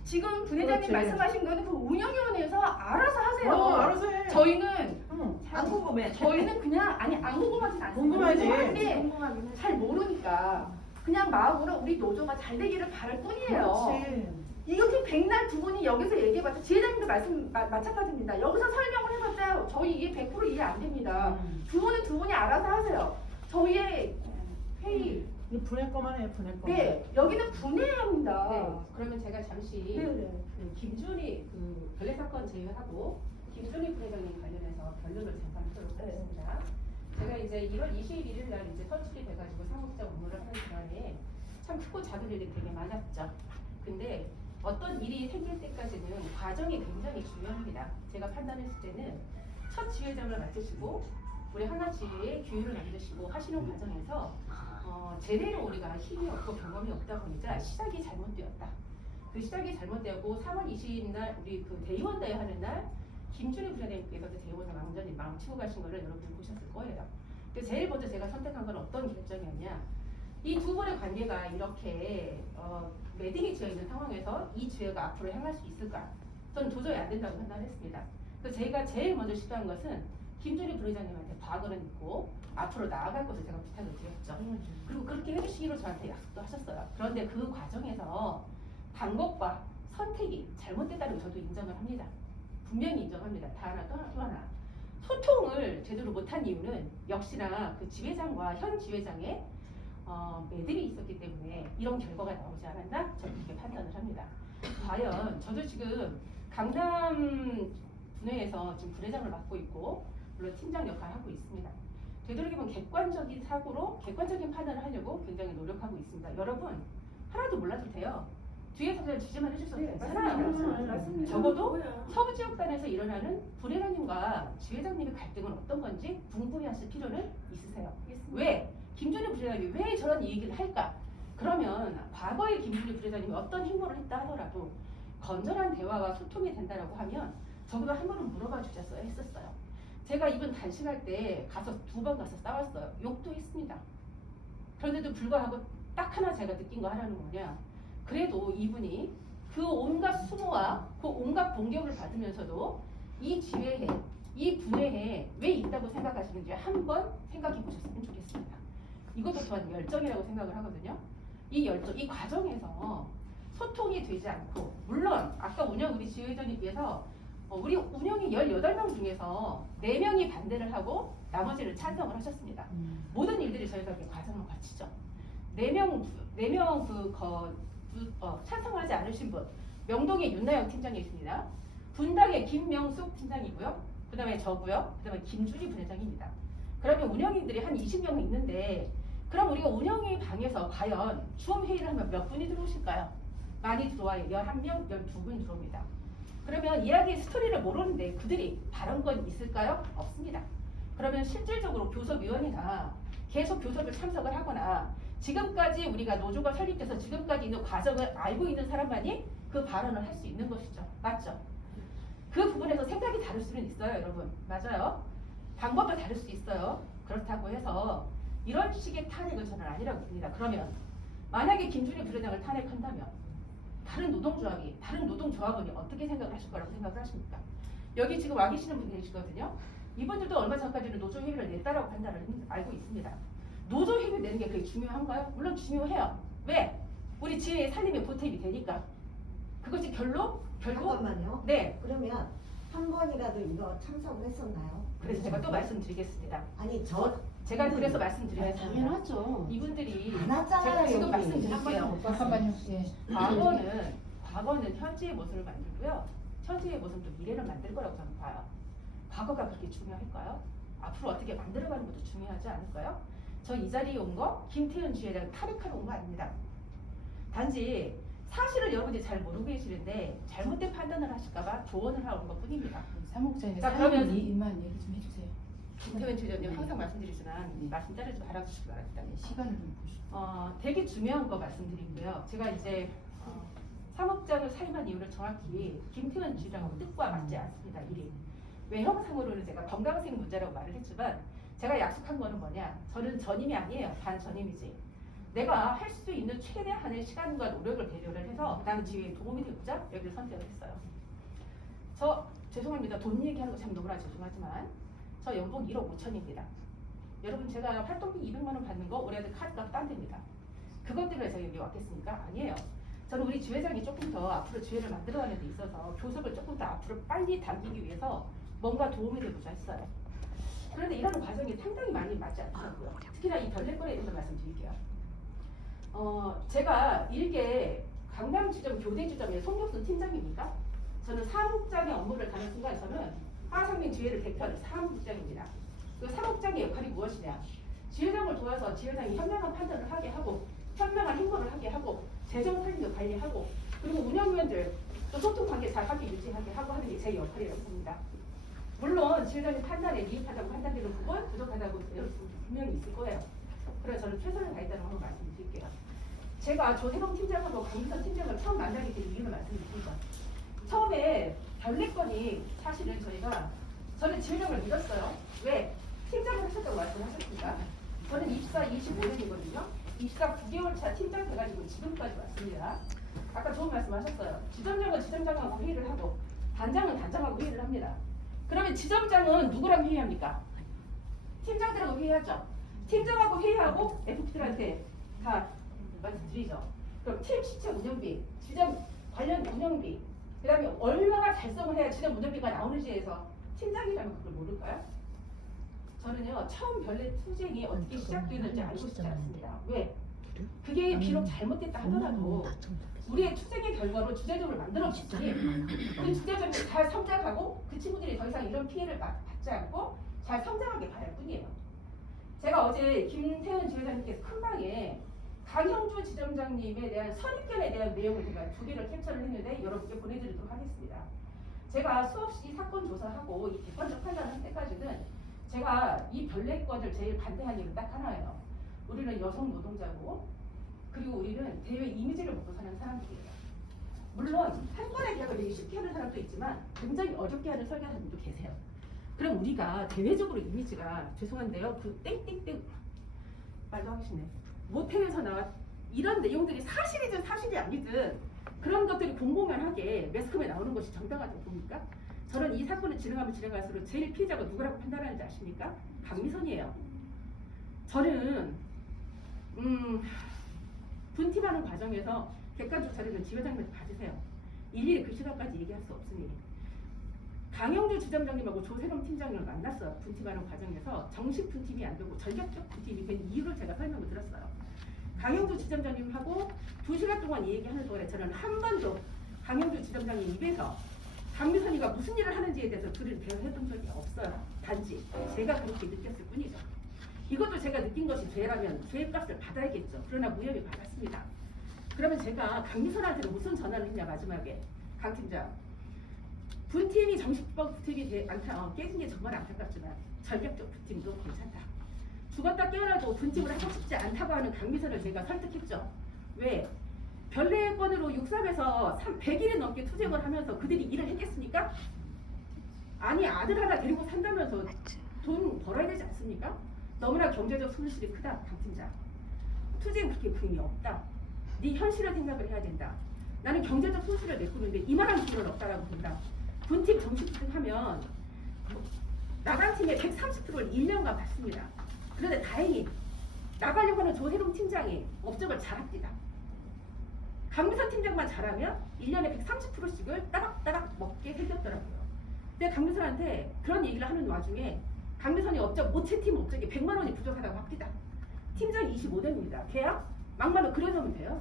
지금 부회장님 그렇지. 말씀하신 거는 그 운영위원회에서 알아서 하세요. 알아서 해. 저희는 안 궁금해. 저희는 그냥 아니 안 궁금하진 않습니다. 궁금하지. 궁금한데 잘 모르니까 그냥 마음으로 우리 노조가 잘 되기를 바랄 뿐이에요. 그렇지. 이렇게 백날 두 분이 여기서 얘기해봤자 지회장님도 마찬가지입니다. 여기서 설명을 해봤자 저희 이게 100% 이해 안 됩니다. 두 분이 알아서 하세요. 저희의 회의 이 분해 거만 해, 분해 거. 네 여기는 분해해야 합니다. 네, 그러면 제가 잠시 네네. 그 김준희 그 별내 사건 제외하고 김준희 부회장님 관련해서 변론을 잠깐 하도록 하겠습니다. 제가 이제 1월 21일 날 이제 선출이 돼가지고 사무국장 업무를 하는 시간에 참 크고 작은 일이 되게 많았죠. 근데 어떤 일이 생길 때까지는 과정이 굉장히 중요합니다. 제가 판단했을 때는 첫 지회장을 맡으시고 우리 하나지회에 규율을 만드시고 하시는 과정에서 제대로 우리가 힘이 없고 경험이 없다 보니까 시작이 잘못되었다. 그 시작이 잘못되었고 3월 20일 날 우리 그 대의원 대회 하는 날 김준희 부회장님께서 그 대의원을 완전히 망치고 가신 거를 여러분 보셨을 거예요. 근데 제일 먼저 제가 선택한 건 어떤 결정이었냐? 이 두 분의 관계가 이렇게 매듭이 지어 있는 상황에서 이 지회가 앞으로 향할 수 있을까? 저는 도저히 안 된다고 판단했습니다. 그래서 제가 제일 먼저 시도한 것은 김준희 부회장님한테 과거를 믿고 앞으로 나아갈 것을 제가 부탁을 드렸죠. 그리고 그렇게 해주시기로 저한테 약속도 하셨어요. 그런데 그 과정에서 방법과 선택이 잘못됐다는 걸 저도 인정을 합니다. 분명히 인정합니다. 다 하나 또 하나. 소통을 제대로 못한 이유는 역시나 그 지회장과 현 지회장의 매듭이 있었기 때문에 이런 결과가 나오지 않았나? 저는 그렇게 판단을 합니다. 과연 저도 지금 강남 분회에서 지금 부회장을 맡고 있고 물론 팀장 역할을 하고 있습니다. 되도록이면 객관적인 사고로 객관적인 판단을 하려고 굉장히 노력하고 있습니다. 여러분 하나도 몰라도 돼요. 뒤에서 그냥 지지만 해주셔도 괜찮아요. 맞습니다. 적어도 서부지역단에서 일어나는 부회장님과 지회장님의 갈등은 어떤 건지 궁금해하실 필요는 있으세요. 왜? 김준희 부회장님이 왜 저런 얘기를 할까? 그러면 과거에 김준희 부회장님이 어떤 행보를 했다 하더라도 건전한 대화와 소통이 된다라고 하면 적어도 한 번은 물어봐 주셨어야 했었어요. 제가 이분 단식할 때 가서 2번 가서 싸웠어요. 욕도 했습니다. 그런데도 불구하고 딱 하나 제가 느낀 거 하나는 뭐냐? 그래도 이분이 그 온갖 수모와 그 온갖 공격을 받으면서도 이 지회에, 이 분회에 왜 있다고 생각하시는지 한번 생각해 보셨으면 좋겠습니다. 이것도 또한 열정이라고 생각을 하거든요. 이 열정, 이 과정에서 소통이 되지 않고 물론 아까 우리 지회장님께서 우리 운영이 18명 중에서 4명이 반대를 하고 나머지를 찬성을 하셨습니다. 모든 일들이 저희가 이렇게 과정을 거치죠. 4명 찬성하지 않으신 분 명동의 윤나영 팀장이 있습니다. 분당의 김명숙 팀장이고요. 그 다음에 저고요. 그 다음에 김준희 부회장입니다. 그러면 운영인들이 한 20명 있는데 그럼 우리가 운영위 방에서 과연 줌 회의를 하면 몇 분이 들어오실까요? 많이 들어와요. 11명, 12분 들어옵니다. 그러면 이야기 스토리를 모르는데 그들이 바른 건 있을까요? 없습니다. 그러면 실질적으로 교섭위원이나 계속 교섭을 참석을 하거나 지금까지 우리가 노조가 설립돼서 지금까지 있는 과정을 알고 있는 사람만이 그 발언을 할 수 있는 것이죠. 맞죠? 그 부분에서 생각이 다를 수는 있어요, 여러분. 맞아요. 방법도 다를 수 있어요. 그렇다고 해서 이런 식의 탄핵은 저는 아니라고 봅니다. 그러면 만약에 김준일 부회장을 탄핵한다면 다른 노동조합원이 어떻게 생각을 하실 거라고 생각을 하십니까? 여기 지금 와 계시는 분이 계시거든요. 이분들도 얼마 전까지는 노조회의를 냈다라고 판단을 알고 있습니다. 노조회의 내는 게 그게 중요한가요? 물론 중요해요. 왜? 우리 지혜의 살림에 보탬이 되니까. 그것이 결국 잠깐만요. 네. 그러면 한 번이라도 이거 참석을 했었나요? 그래서 제가 또 말씀드리겠습니다. 아니 제가 그래서 말씀드리겠습니다. 당연하죠. 이분들이 안 왔잖아요, 제가 지금 여기. 말씀드릴게요. 잠깐만요. 예. 과거는 현재의 모습을 만들고요. 현재의 모습도 미래를 만들 거라고 저는 봐요. 과거가 그렇게 중요할까요? 앞으로 어떻게 만들어가는 것도 중요하지 않을까요? 저 이 자리에 온 거 김태현 주회장 탈핵하러 온 거 아닙니다. 단지 사실을 여러분이 잘 모르고 계시는데 잘못된 판단을 하실까봐 조언을 하러 온 것 뿐입니다. 사무국장님 자, 그러면 이만 얘기 좀 해주세요. 김태현 주회장님 네. 항상 말씀드리지만 네. 말씀 따르지 말아주시기 바랍니다. 시간을 좀 보시죠. 되게 중요한 거 말씀드리고요. 제가 이제 사무국장을 사임한 이유를 정확히 김태현 주장하고 뜻과 맞지 않습니다. 일이 외형상으로는 제가 건강생 문제라고 말을 했지만 제가 약속한 거는 뭐냐? 저는 전임이 아니에요. 반전임이지. 내가 할 수 있는 최대한의 시간과 노력을 배려를 해서 나는 지휘에 도움이 되고자 여기를 선택을 했어요. 저 죄송합니다. 돈 얘기하는 거 참 너무나 죄송하지만 저 연봉 1억 5천입니다. 여러분 제가 활동비 200만 원 받는 거 올해도 카드값 딴 됩니다. 그것 때문에 제가 여기 왔겠습니까? 아니에요. 저는 우리 주회장이 조금 더 앞으로 주회를 만들어가는 데 있어서 교섭을 조금 더 앞으로 빨리 당기기 위해서 뭔가 도움이 되고자 했어요. 그런데 이런 과정이 상당히 많이 맞지 않더라고요. 특히나 이 별내권에 대해서 말씀드릴게요. 제가 일개 강남지점 교대지점의 송혁순 팀장입니까? 저는 사무국장의 업무를 가는 순간 저는 하상민 지회를 대표하는 사무국장입니다. 그 사무국장의 역할이 무엇이냐? 지회장을 도와서 지회장이 현명한 판단을 하게 하고 현명한 행보를 하게 하고 재정 살림도 관리하고 그리고 운영위원들 또 소통관계 잘 하게 유지하게 하고 하는 게 제 역할이라고 봅니다. 물론 지회장님 판단에 미흡하다고 판단되는 부분, 부족하다고 분명히 있을 거예요. 그래서 저는 최선을 다했다는 걸 말씀드릴게요. 제가 조세동 팀장하고 강민선 팀장을 처음 만나게 된 이유를 말씀드립니다. 처음에 별내건이 사실은 저는 지회장을 믿었어요. 왜? 팀장을 하셨다고 말씀하셨습니다. 저는 입사 25년이거든요. 입사 9개월 차 팀장 돼가지고 지금까지 왔습니다. 아까 좋은 말씀하셨어요. 지점장은 지점장하고 회의를 하고 단장은 단장하고 회의를 합니다. 그러면 지점장은 누구랑 회의합니까? 팀장들하고 회의하죠. 팀장하고 회의하고 FP들한테 다 말씀드리죠. 그럼 팀 시체 운영비, 지점 관련 운영비, 그 다음에 얼마나 달성을 해야 지점 운영비가 나오는지에서 팀장이라면 그걸 모를까요? 저는요 처음 별내 투쟁이 어떻게 시작되는지 알고 싶지 않습니다. 왜? 그게 비록 잘못됐다 하더라도 우리의 투쟁의 결과로 주제점을 만들어줬으니 그 주제점이 잘 성장하고 그 친구들이 더 이상 이런 피해를 받지 않고 잘 성장하게 바랄 뿐이에요. 제가 어제 김태현 지회장님께서 큰 방에 강형주 지점장님에 대한 선입견에 대한 내용을 제가 2개를 캡처를 했는데 여러분께 보내드리도록 하겠습니다. 제가 수없이 사건 조사하고 이 객관적 판단을 할 때까지는 제가 이 별내권을 제일 반대한 이유는 딱 하나예요. 우리는 여성 노동자고 그리고 우리는 대외 이미지를 먹고 사는 사람들이에요. 물론 한 번의 계약을 되게 쉽게 하는 사람도 있지만 굉장히 어렵게 하는 설계사님도 계세요. 그럼 우리가 대외적으로 이미지가 죄송한데요. 그 땡땡땡 말도 하기 싫네. 모텔에서 나와 이런 내용들이 사실이든 사실이 아니든 그런 것들이 공공연하게 매스컴에 나오는 것이 정당하다고 봅니까? 저는 이 사건을 진행하면 진행할수록 제일 피해자가 누구라고 판단하는지 아십니까? 강미선이에요. 저는 분팀하는 과정에서 객관적 자료는 지회장님한테 받으세요. 일일이 그 시간까지 얘기할 수 없으니. 강영주 지점장님하고 조세롬 팀장님을 만났어요. 분팀하는 과정에서 정식 분팀이 안 되고 전략적 분팀이 된 이유를 제가 설명을 드렸어요. 강영주 지점장님하고 2시간 동안 얘기하는 동안에 저는 한 번도 강영주 지점장님 입에서 강미선이가 무슨 일을 하는지에 대해서 글을 대화했던 적이 없어요. 단지 제가 그렇게 느꼈을 뿐이죠. 이것도 제가 느낀 것이 죄라면 죄값을 받아야겠죠. 그러나 무혐의 받았습니다. 그러면 제가 강미선한테는 무슨 전화를 했냐 마지막에 강 팀장 분팀이 정식적 부팀이 깨진 게 정말 안타깝지만 전략적 부팀도 괜찮다. 죽었다 깨어나도 분팀을 하고 싶지 않다고 하는 강미선을 제가 설득했죠. 왜? 변례권으로 63에서 100일이 넘게 투쟁을 하면서 그들이 일을 했겠습니까? 아니 아들 하나 데리고 산다면서 돈 벌어야 되지 않습니까? 너무나 경제적 손실이 크다. 강 팀장. 투쟁 그렇게 부임이 없다. 네 현실을 생각을 해야 된다. 나는 경제적 손실을 메꾸는데 이만한 돈은 없다라고 본다. 분팀 정식 부팅하면 나간 팀의 130%를 1년간 받습니다. 그런데 다행히 나가려고 하는 조혜동 팀장이 업적을 잘합니다. 강미선 팀장만 잘하면 1년에 130%씩을 따박따박 먹게 생겼더라고요. 근데 강미선한테 그런 얘기를 하는 와중에 강미선이 업적 모체팀 업적이 100만 원이 부족하다고 합니다. 팀장이 25년입니다. 계약 막말로 그려놓으면 돼요.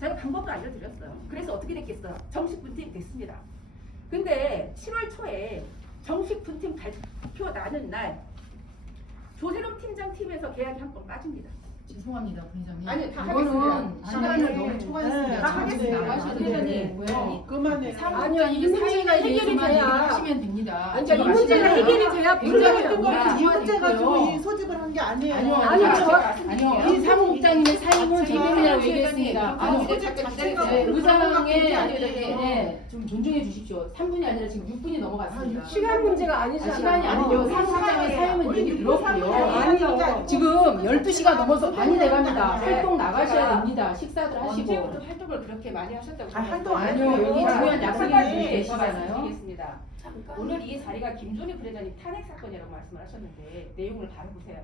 제가 방법도 알려드렸어요. 그래서 어떻게 됐겠어요? 정식 분팀 됐습니다. 근데 7월 초에 정식 분팀 발표 나는 날 조세롬 팀장 팀에서 계약이 한 번 빠집니다. 죄송합니다, 부회장님. 아니, 다 이거는 하겠습니다. 시간을 너무 초과했습니다. 다 하겠습니다. 나가셔야 부회장님. 되고요. 그만해. 아니요, 이 문제가 해결이 돼야. 하시면 됩니다. 아니, 이 문제가 해결이 돼야 불가했던 우리가 거이 문제 있고요. 가지고 이 소집을 한 게 아니에요. 아니요. 이 사무국장님의 사임은 제명이라고 얘기했습니다. 아니, 소집 자체가 의장의 아니에요. 좀 존중해 주십시오. 3분이 아니라 지금 6분이 넘어갔습니다. 시간 문제가 아니잖아요. 시간이 아니죠. 사무국장의 사임은 얘기 들었고요. 아니요. 지금 12시가 넘어서 반이 돼갑니다. 활동 나가셔야 됩니다. 식사들 하시고. 언제부터 활동을 그렇게 많이 하셨다고 활동 아니요. 여기 중요한 약속이 네, 계시잖아요. 말씀드리겠습니다. 오늘 이 자리가 김준희 부회장님 탄핵 사건이라고 말씀을 하셨는데 내용을 바로 보세요.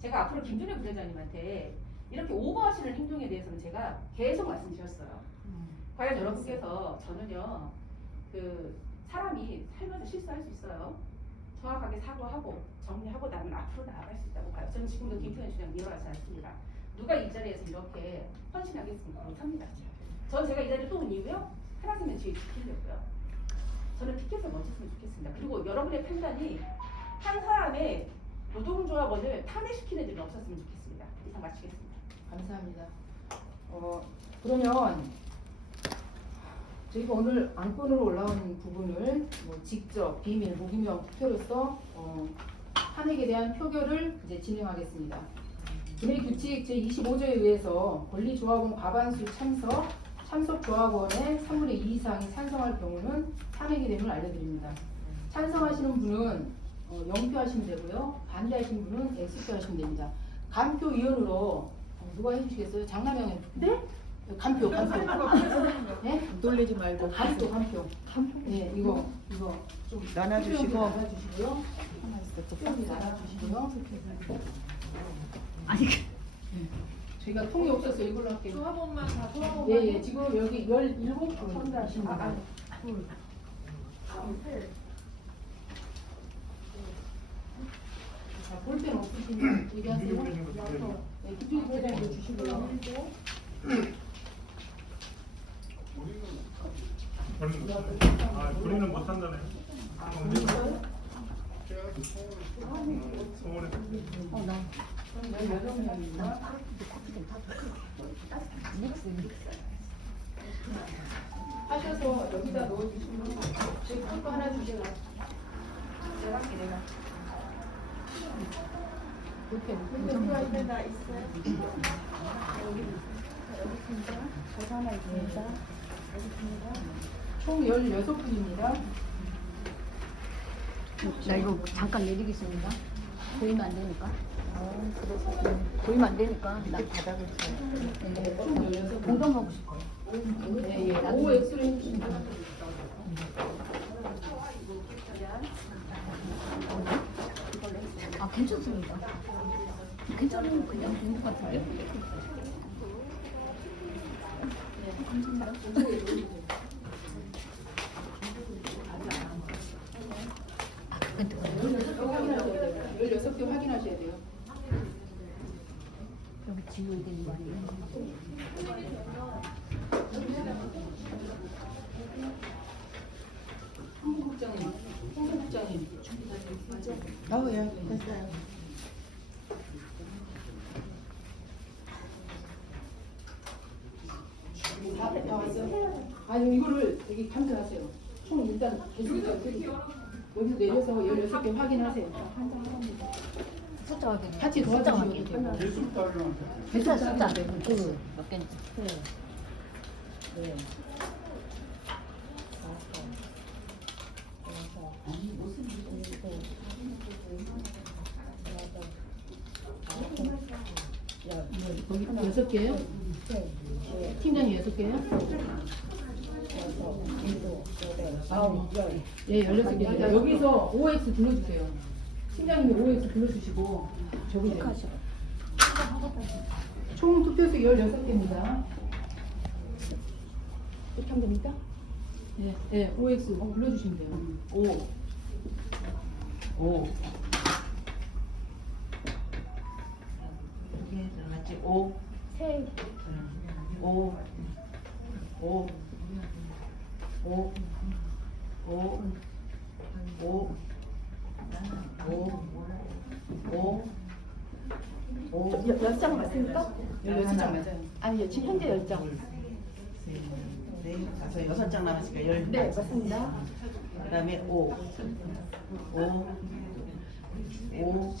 제가 앞으로 김준희 부회장님한테 이렇게 오버하시는 행동에 대해서는 제가 계속 말씀드렸어요. 과연 여러분께서 저는요, 사람이 살면서 실수할 수 있어요. 정확하게 사과하고 정리하고 나면 앞으로 나아갈 수 있다고 봐요. 저는 지금도 김태현 시장 밀어하지 않습니다. 누가 이 자리에서 이렇게 헌신하겠습니까? 못합니다. 전 제가 이 자리에 또 온 이유요? 하나님의 지위 지키려고요. 저는 티켓을 멈췄으면 좋겠습니다. 그리고 여러분의 판단이 한 사람의 노동조합원을 탄핵시키는 일은 없었으면 좋겠습니다. 이상 마치겠습니다. 감사합니다. 그러면 저희가 오늘 안건으로 올라온 부분을 직접 비밀 무기명 투표로서 탄핵에 대한 표결을 이제 진행하겠습니다. 분해 규칙 제25조에 의해서 권리조합원 과반수 참석 조합원의 3분의 2 이상이 찬성할 경우는 탄핵이 됨을 알려드립니다. 찬성하시는 분은 0표 하시면 되고요. 반대하시는 분은 X표 하시면 됩니다. 간표위원으로 누가 해주시겠어요? 장남영. 네? 간표. 네? 놀리지 말고 간표. 네, 이거 좀 나눠주시고. 나눠주시고요. 나눠주시고요. 아니 저희가 통이 없어서 이걸로 할게요. 조합원만 다 조합원만. 예, 지금 여기 17분 첨가하십니다. 볼펜 없으시면 얘기하세요. 네, 김준희 회장님 주시고요. 본인은 못한다네. 서울에. 하셔서 여기다 넣어주시면 저희 거 하나 주세요. 내가 할게, 내가. 볼펜 필요하신 다 있어요? 여기 있습니다. 저거 하나 있습니다. 여기 있습니다. 총 16분입니다. 나 이거 잠깐 내리겠습니다. 보이면 안 되니까. 보이면 안 되니까 나 바닥을 총 16분. 공감하고 싶어요. 네, 예. 오후 엑스로 해주시면 됩니다. 아 괜찮습니다. 괜찮으면 그냥 되는 것 같은데? 아 근데 16개 확인하셔야 돼요. 여기 지워야 되는 거 아니에요? 홍보국장님. 예, 됐어요. 아니 이거를 여기 camera하세요. 총 일단 개수가 여기서 내려서 16개 확인하세요. 한장 합니다. 숫자 확인. 같이 도와주시면 돼요. 계속 따르면 숫자 몇 개인지. 네. 거기 6개요? 팀장님 6개요? 예, 16개입니다. 여기서 OX 불러주세요. 팀장님이 OX 불러주시고 적으세요. 총 투표수 16개입니다. 이렇게 하면 됩니까? 네, 네, OX 불러주시면 돼요. 5. 이게 들어갔지? 5. 세 5. 5. 5. 5. 5. 5. 5. 몇 장 맞습니까? 16장 맞아요. 아니 지금 현재 10장. 네, 가서 6장 남았으니까 10. 네 맞습니다. 그 다음에 5. 5. 5.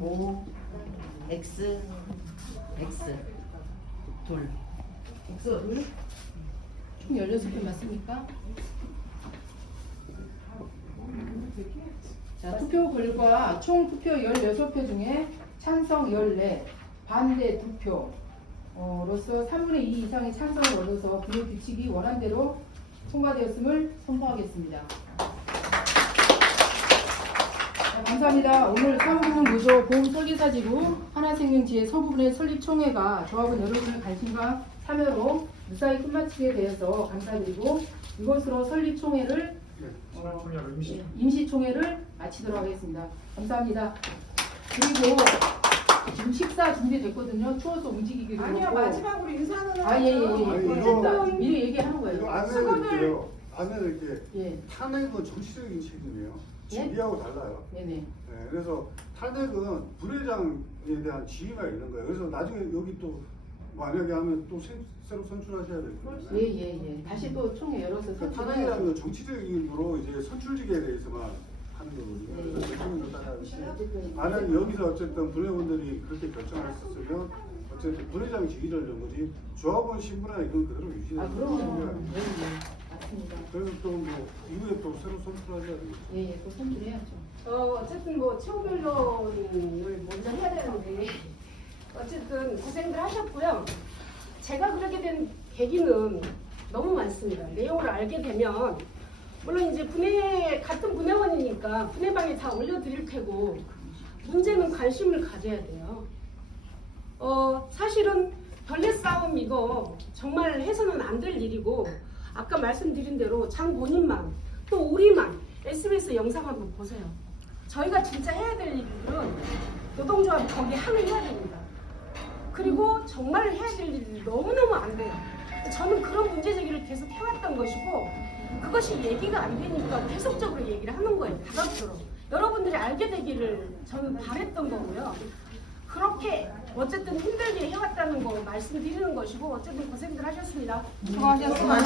5. X. X. 둘. X 둘. 총 16개 맞습니까? 자, 투표 결과 총 투표 16표 중에 찬성 14, 반대 2표 로서 3분의 2 이상의 찬성을 얻어서 분의 규칙이 원안대로 통과되었음을 선포하겠습니다. 자, 감사합니다. 오늘 사무국노조 보험설계사지구 하나생명지회 서부분의 설립총회가 조합원 여러분의 관심과 참여로 무사히 끝마치게 되어서 감사드리고 이것으로 설립총회를 임시총회를 마치도록 하겠습니다. 감사합니다. 그리고 지금 식사 준비됐거든요. 추워서 움직이기도 아니요 그렇고. 마지막으로 인사는 아, 예. 아니, 어쨌든 미리 얘기하는 거예요. 이거 안 해드릴게요. 안 해드릴게. 예. 탄핵은 정치적인 책임이에요. 예? 지휘하고 달라요. 네네. 네, 그래서 탄핵은 부회장에 대한 지위가 있는 거예요. 그래서 나중에 여기 또 만약에 하면 또 새로 선출하셔야 되거든요. 예. 다시 또 총회 열어서 탄핵이라는 건 정치적으로 이제 선출직에 대해서만 하는 거거든요. 그래서 대통령을 따라야지. 만약에 여기서 어쨌든 부회원들이 그렇게 결정했었으면 어쨌든 부회장 지위를 준 거지 조합원 신분이나 이건 그대로 유지되는 아, 거예요. 그럼요. 네. 맞습니다. 그래서 또 뭐 이후에 또 새로 선출하셔야 되겠죠. 예, 또 선출해야죠. 어쨌든 뭐 최후변론을 먼저 해야 되는데 어쨌든 고생들 하셨고요. 제가 그렇게 된 계기는 너무 많습니다. 내용을 알게 되면 물론 이제 같은 분해원이니까 분해방에 다 올려드릴 테고 문제는 관심을 가져야 돼요. 사실은 별내 싸움 이거 정말 해서는 안 될 일이고 아까 말씀드린 대로 장 본인만 또 우리만 SBS 영상 한번 보세요. 저희가 진짜 해야 될 일은 노동조합 거기에 항의해야 됩니다. 그리고 정말 해야 될 일이 너무너무 안 돼요. 저는 그런 문제 제기를 계속 해왔던 것이고 그것이 얘기가 안 되니까 계속적으로 얘기를 하는 거예요. 다각도로. 여러분들이 알게 되기를 저는 바랬던 거고요. 그렇게 어쨌든 힘들게 해왔다는 거 말씀드리는 것이고 어쨌든 고생들 하셨습니다. 수고하셨습니다.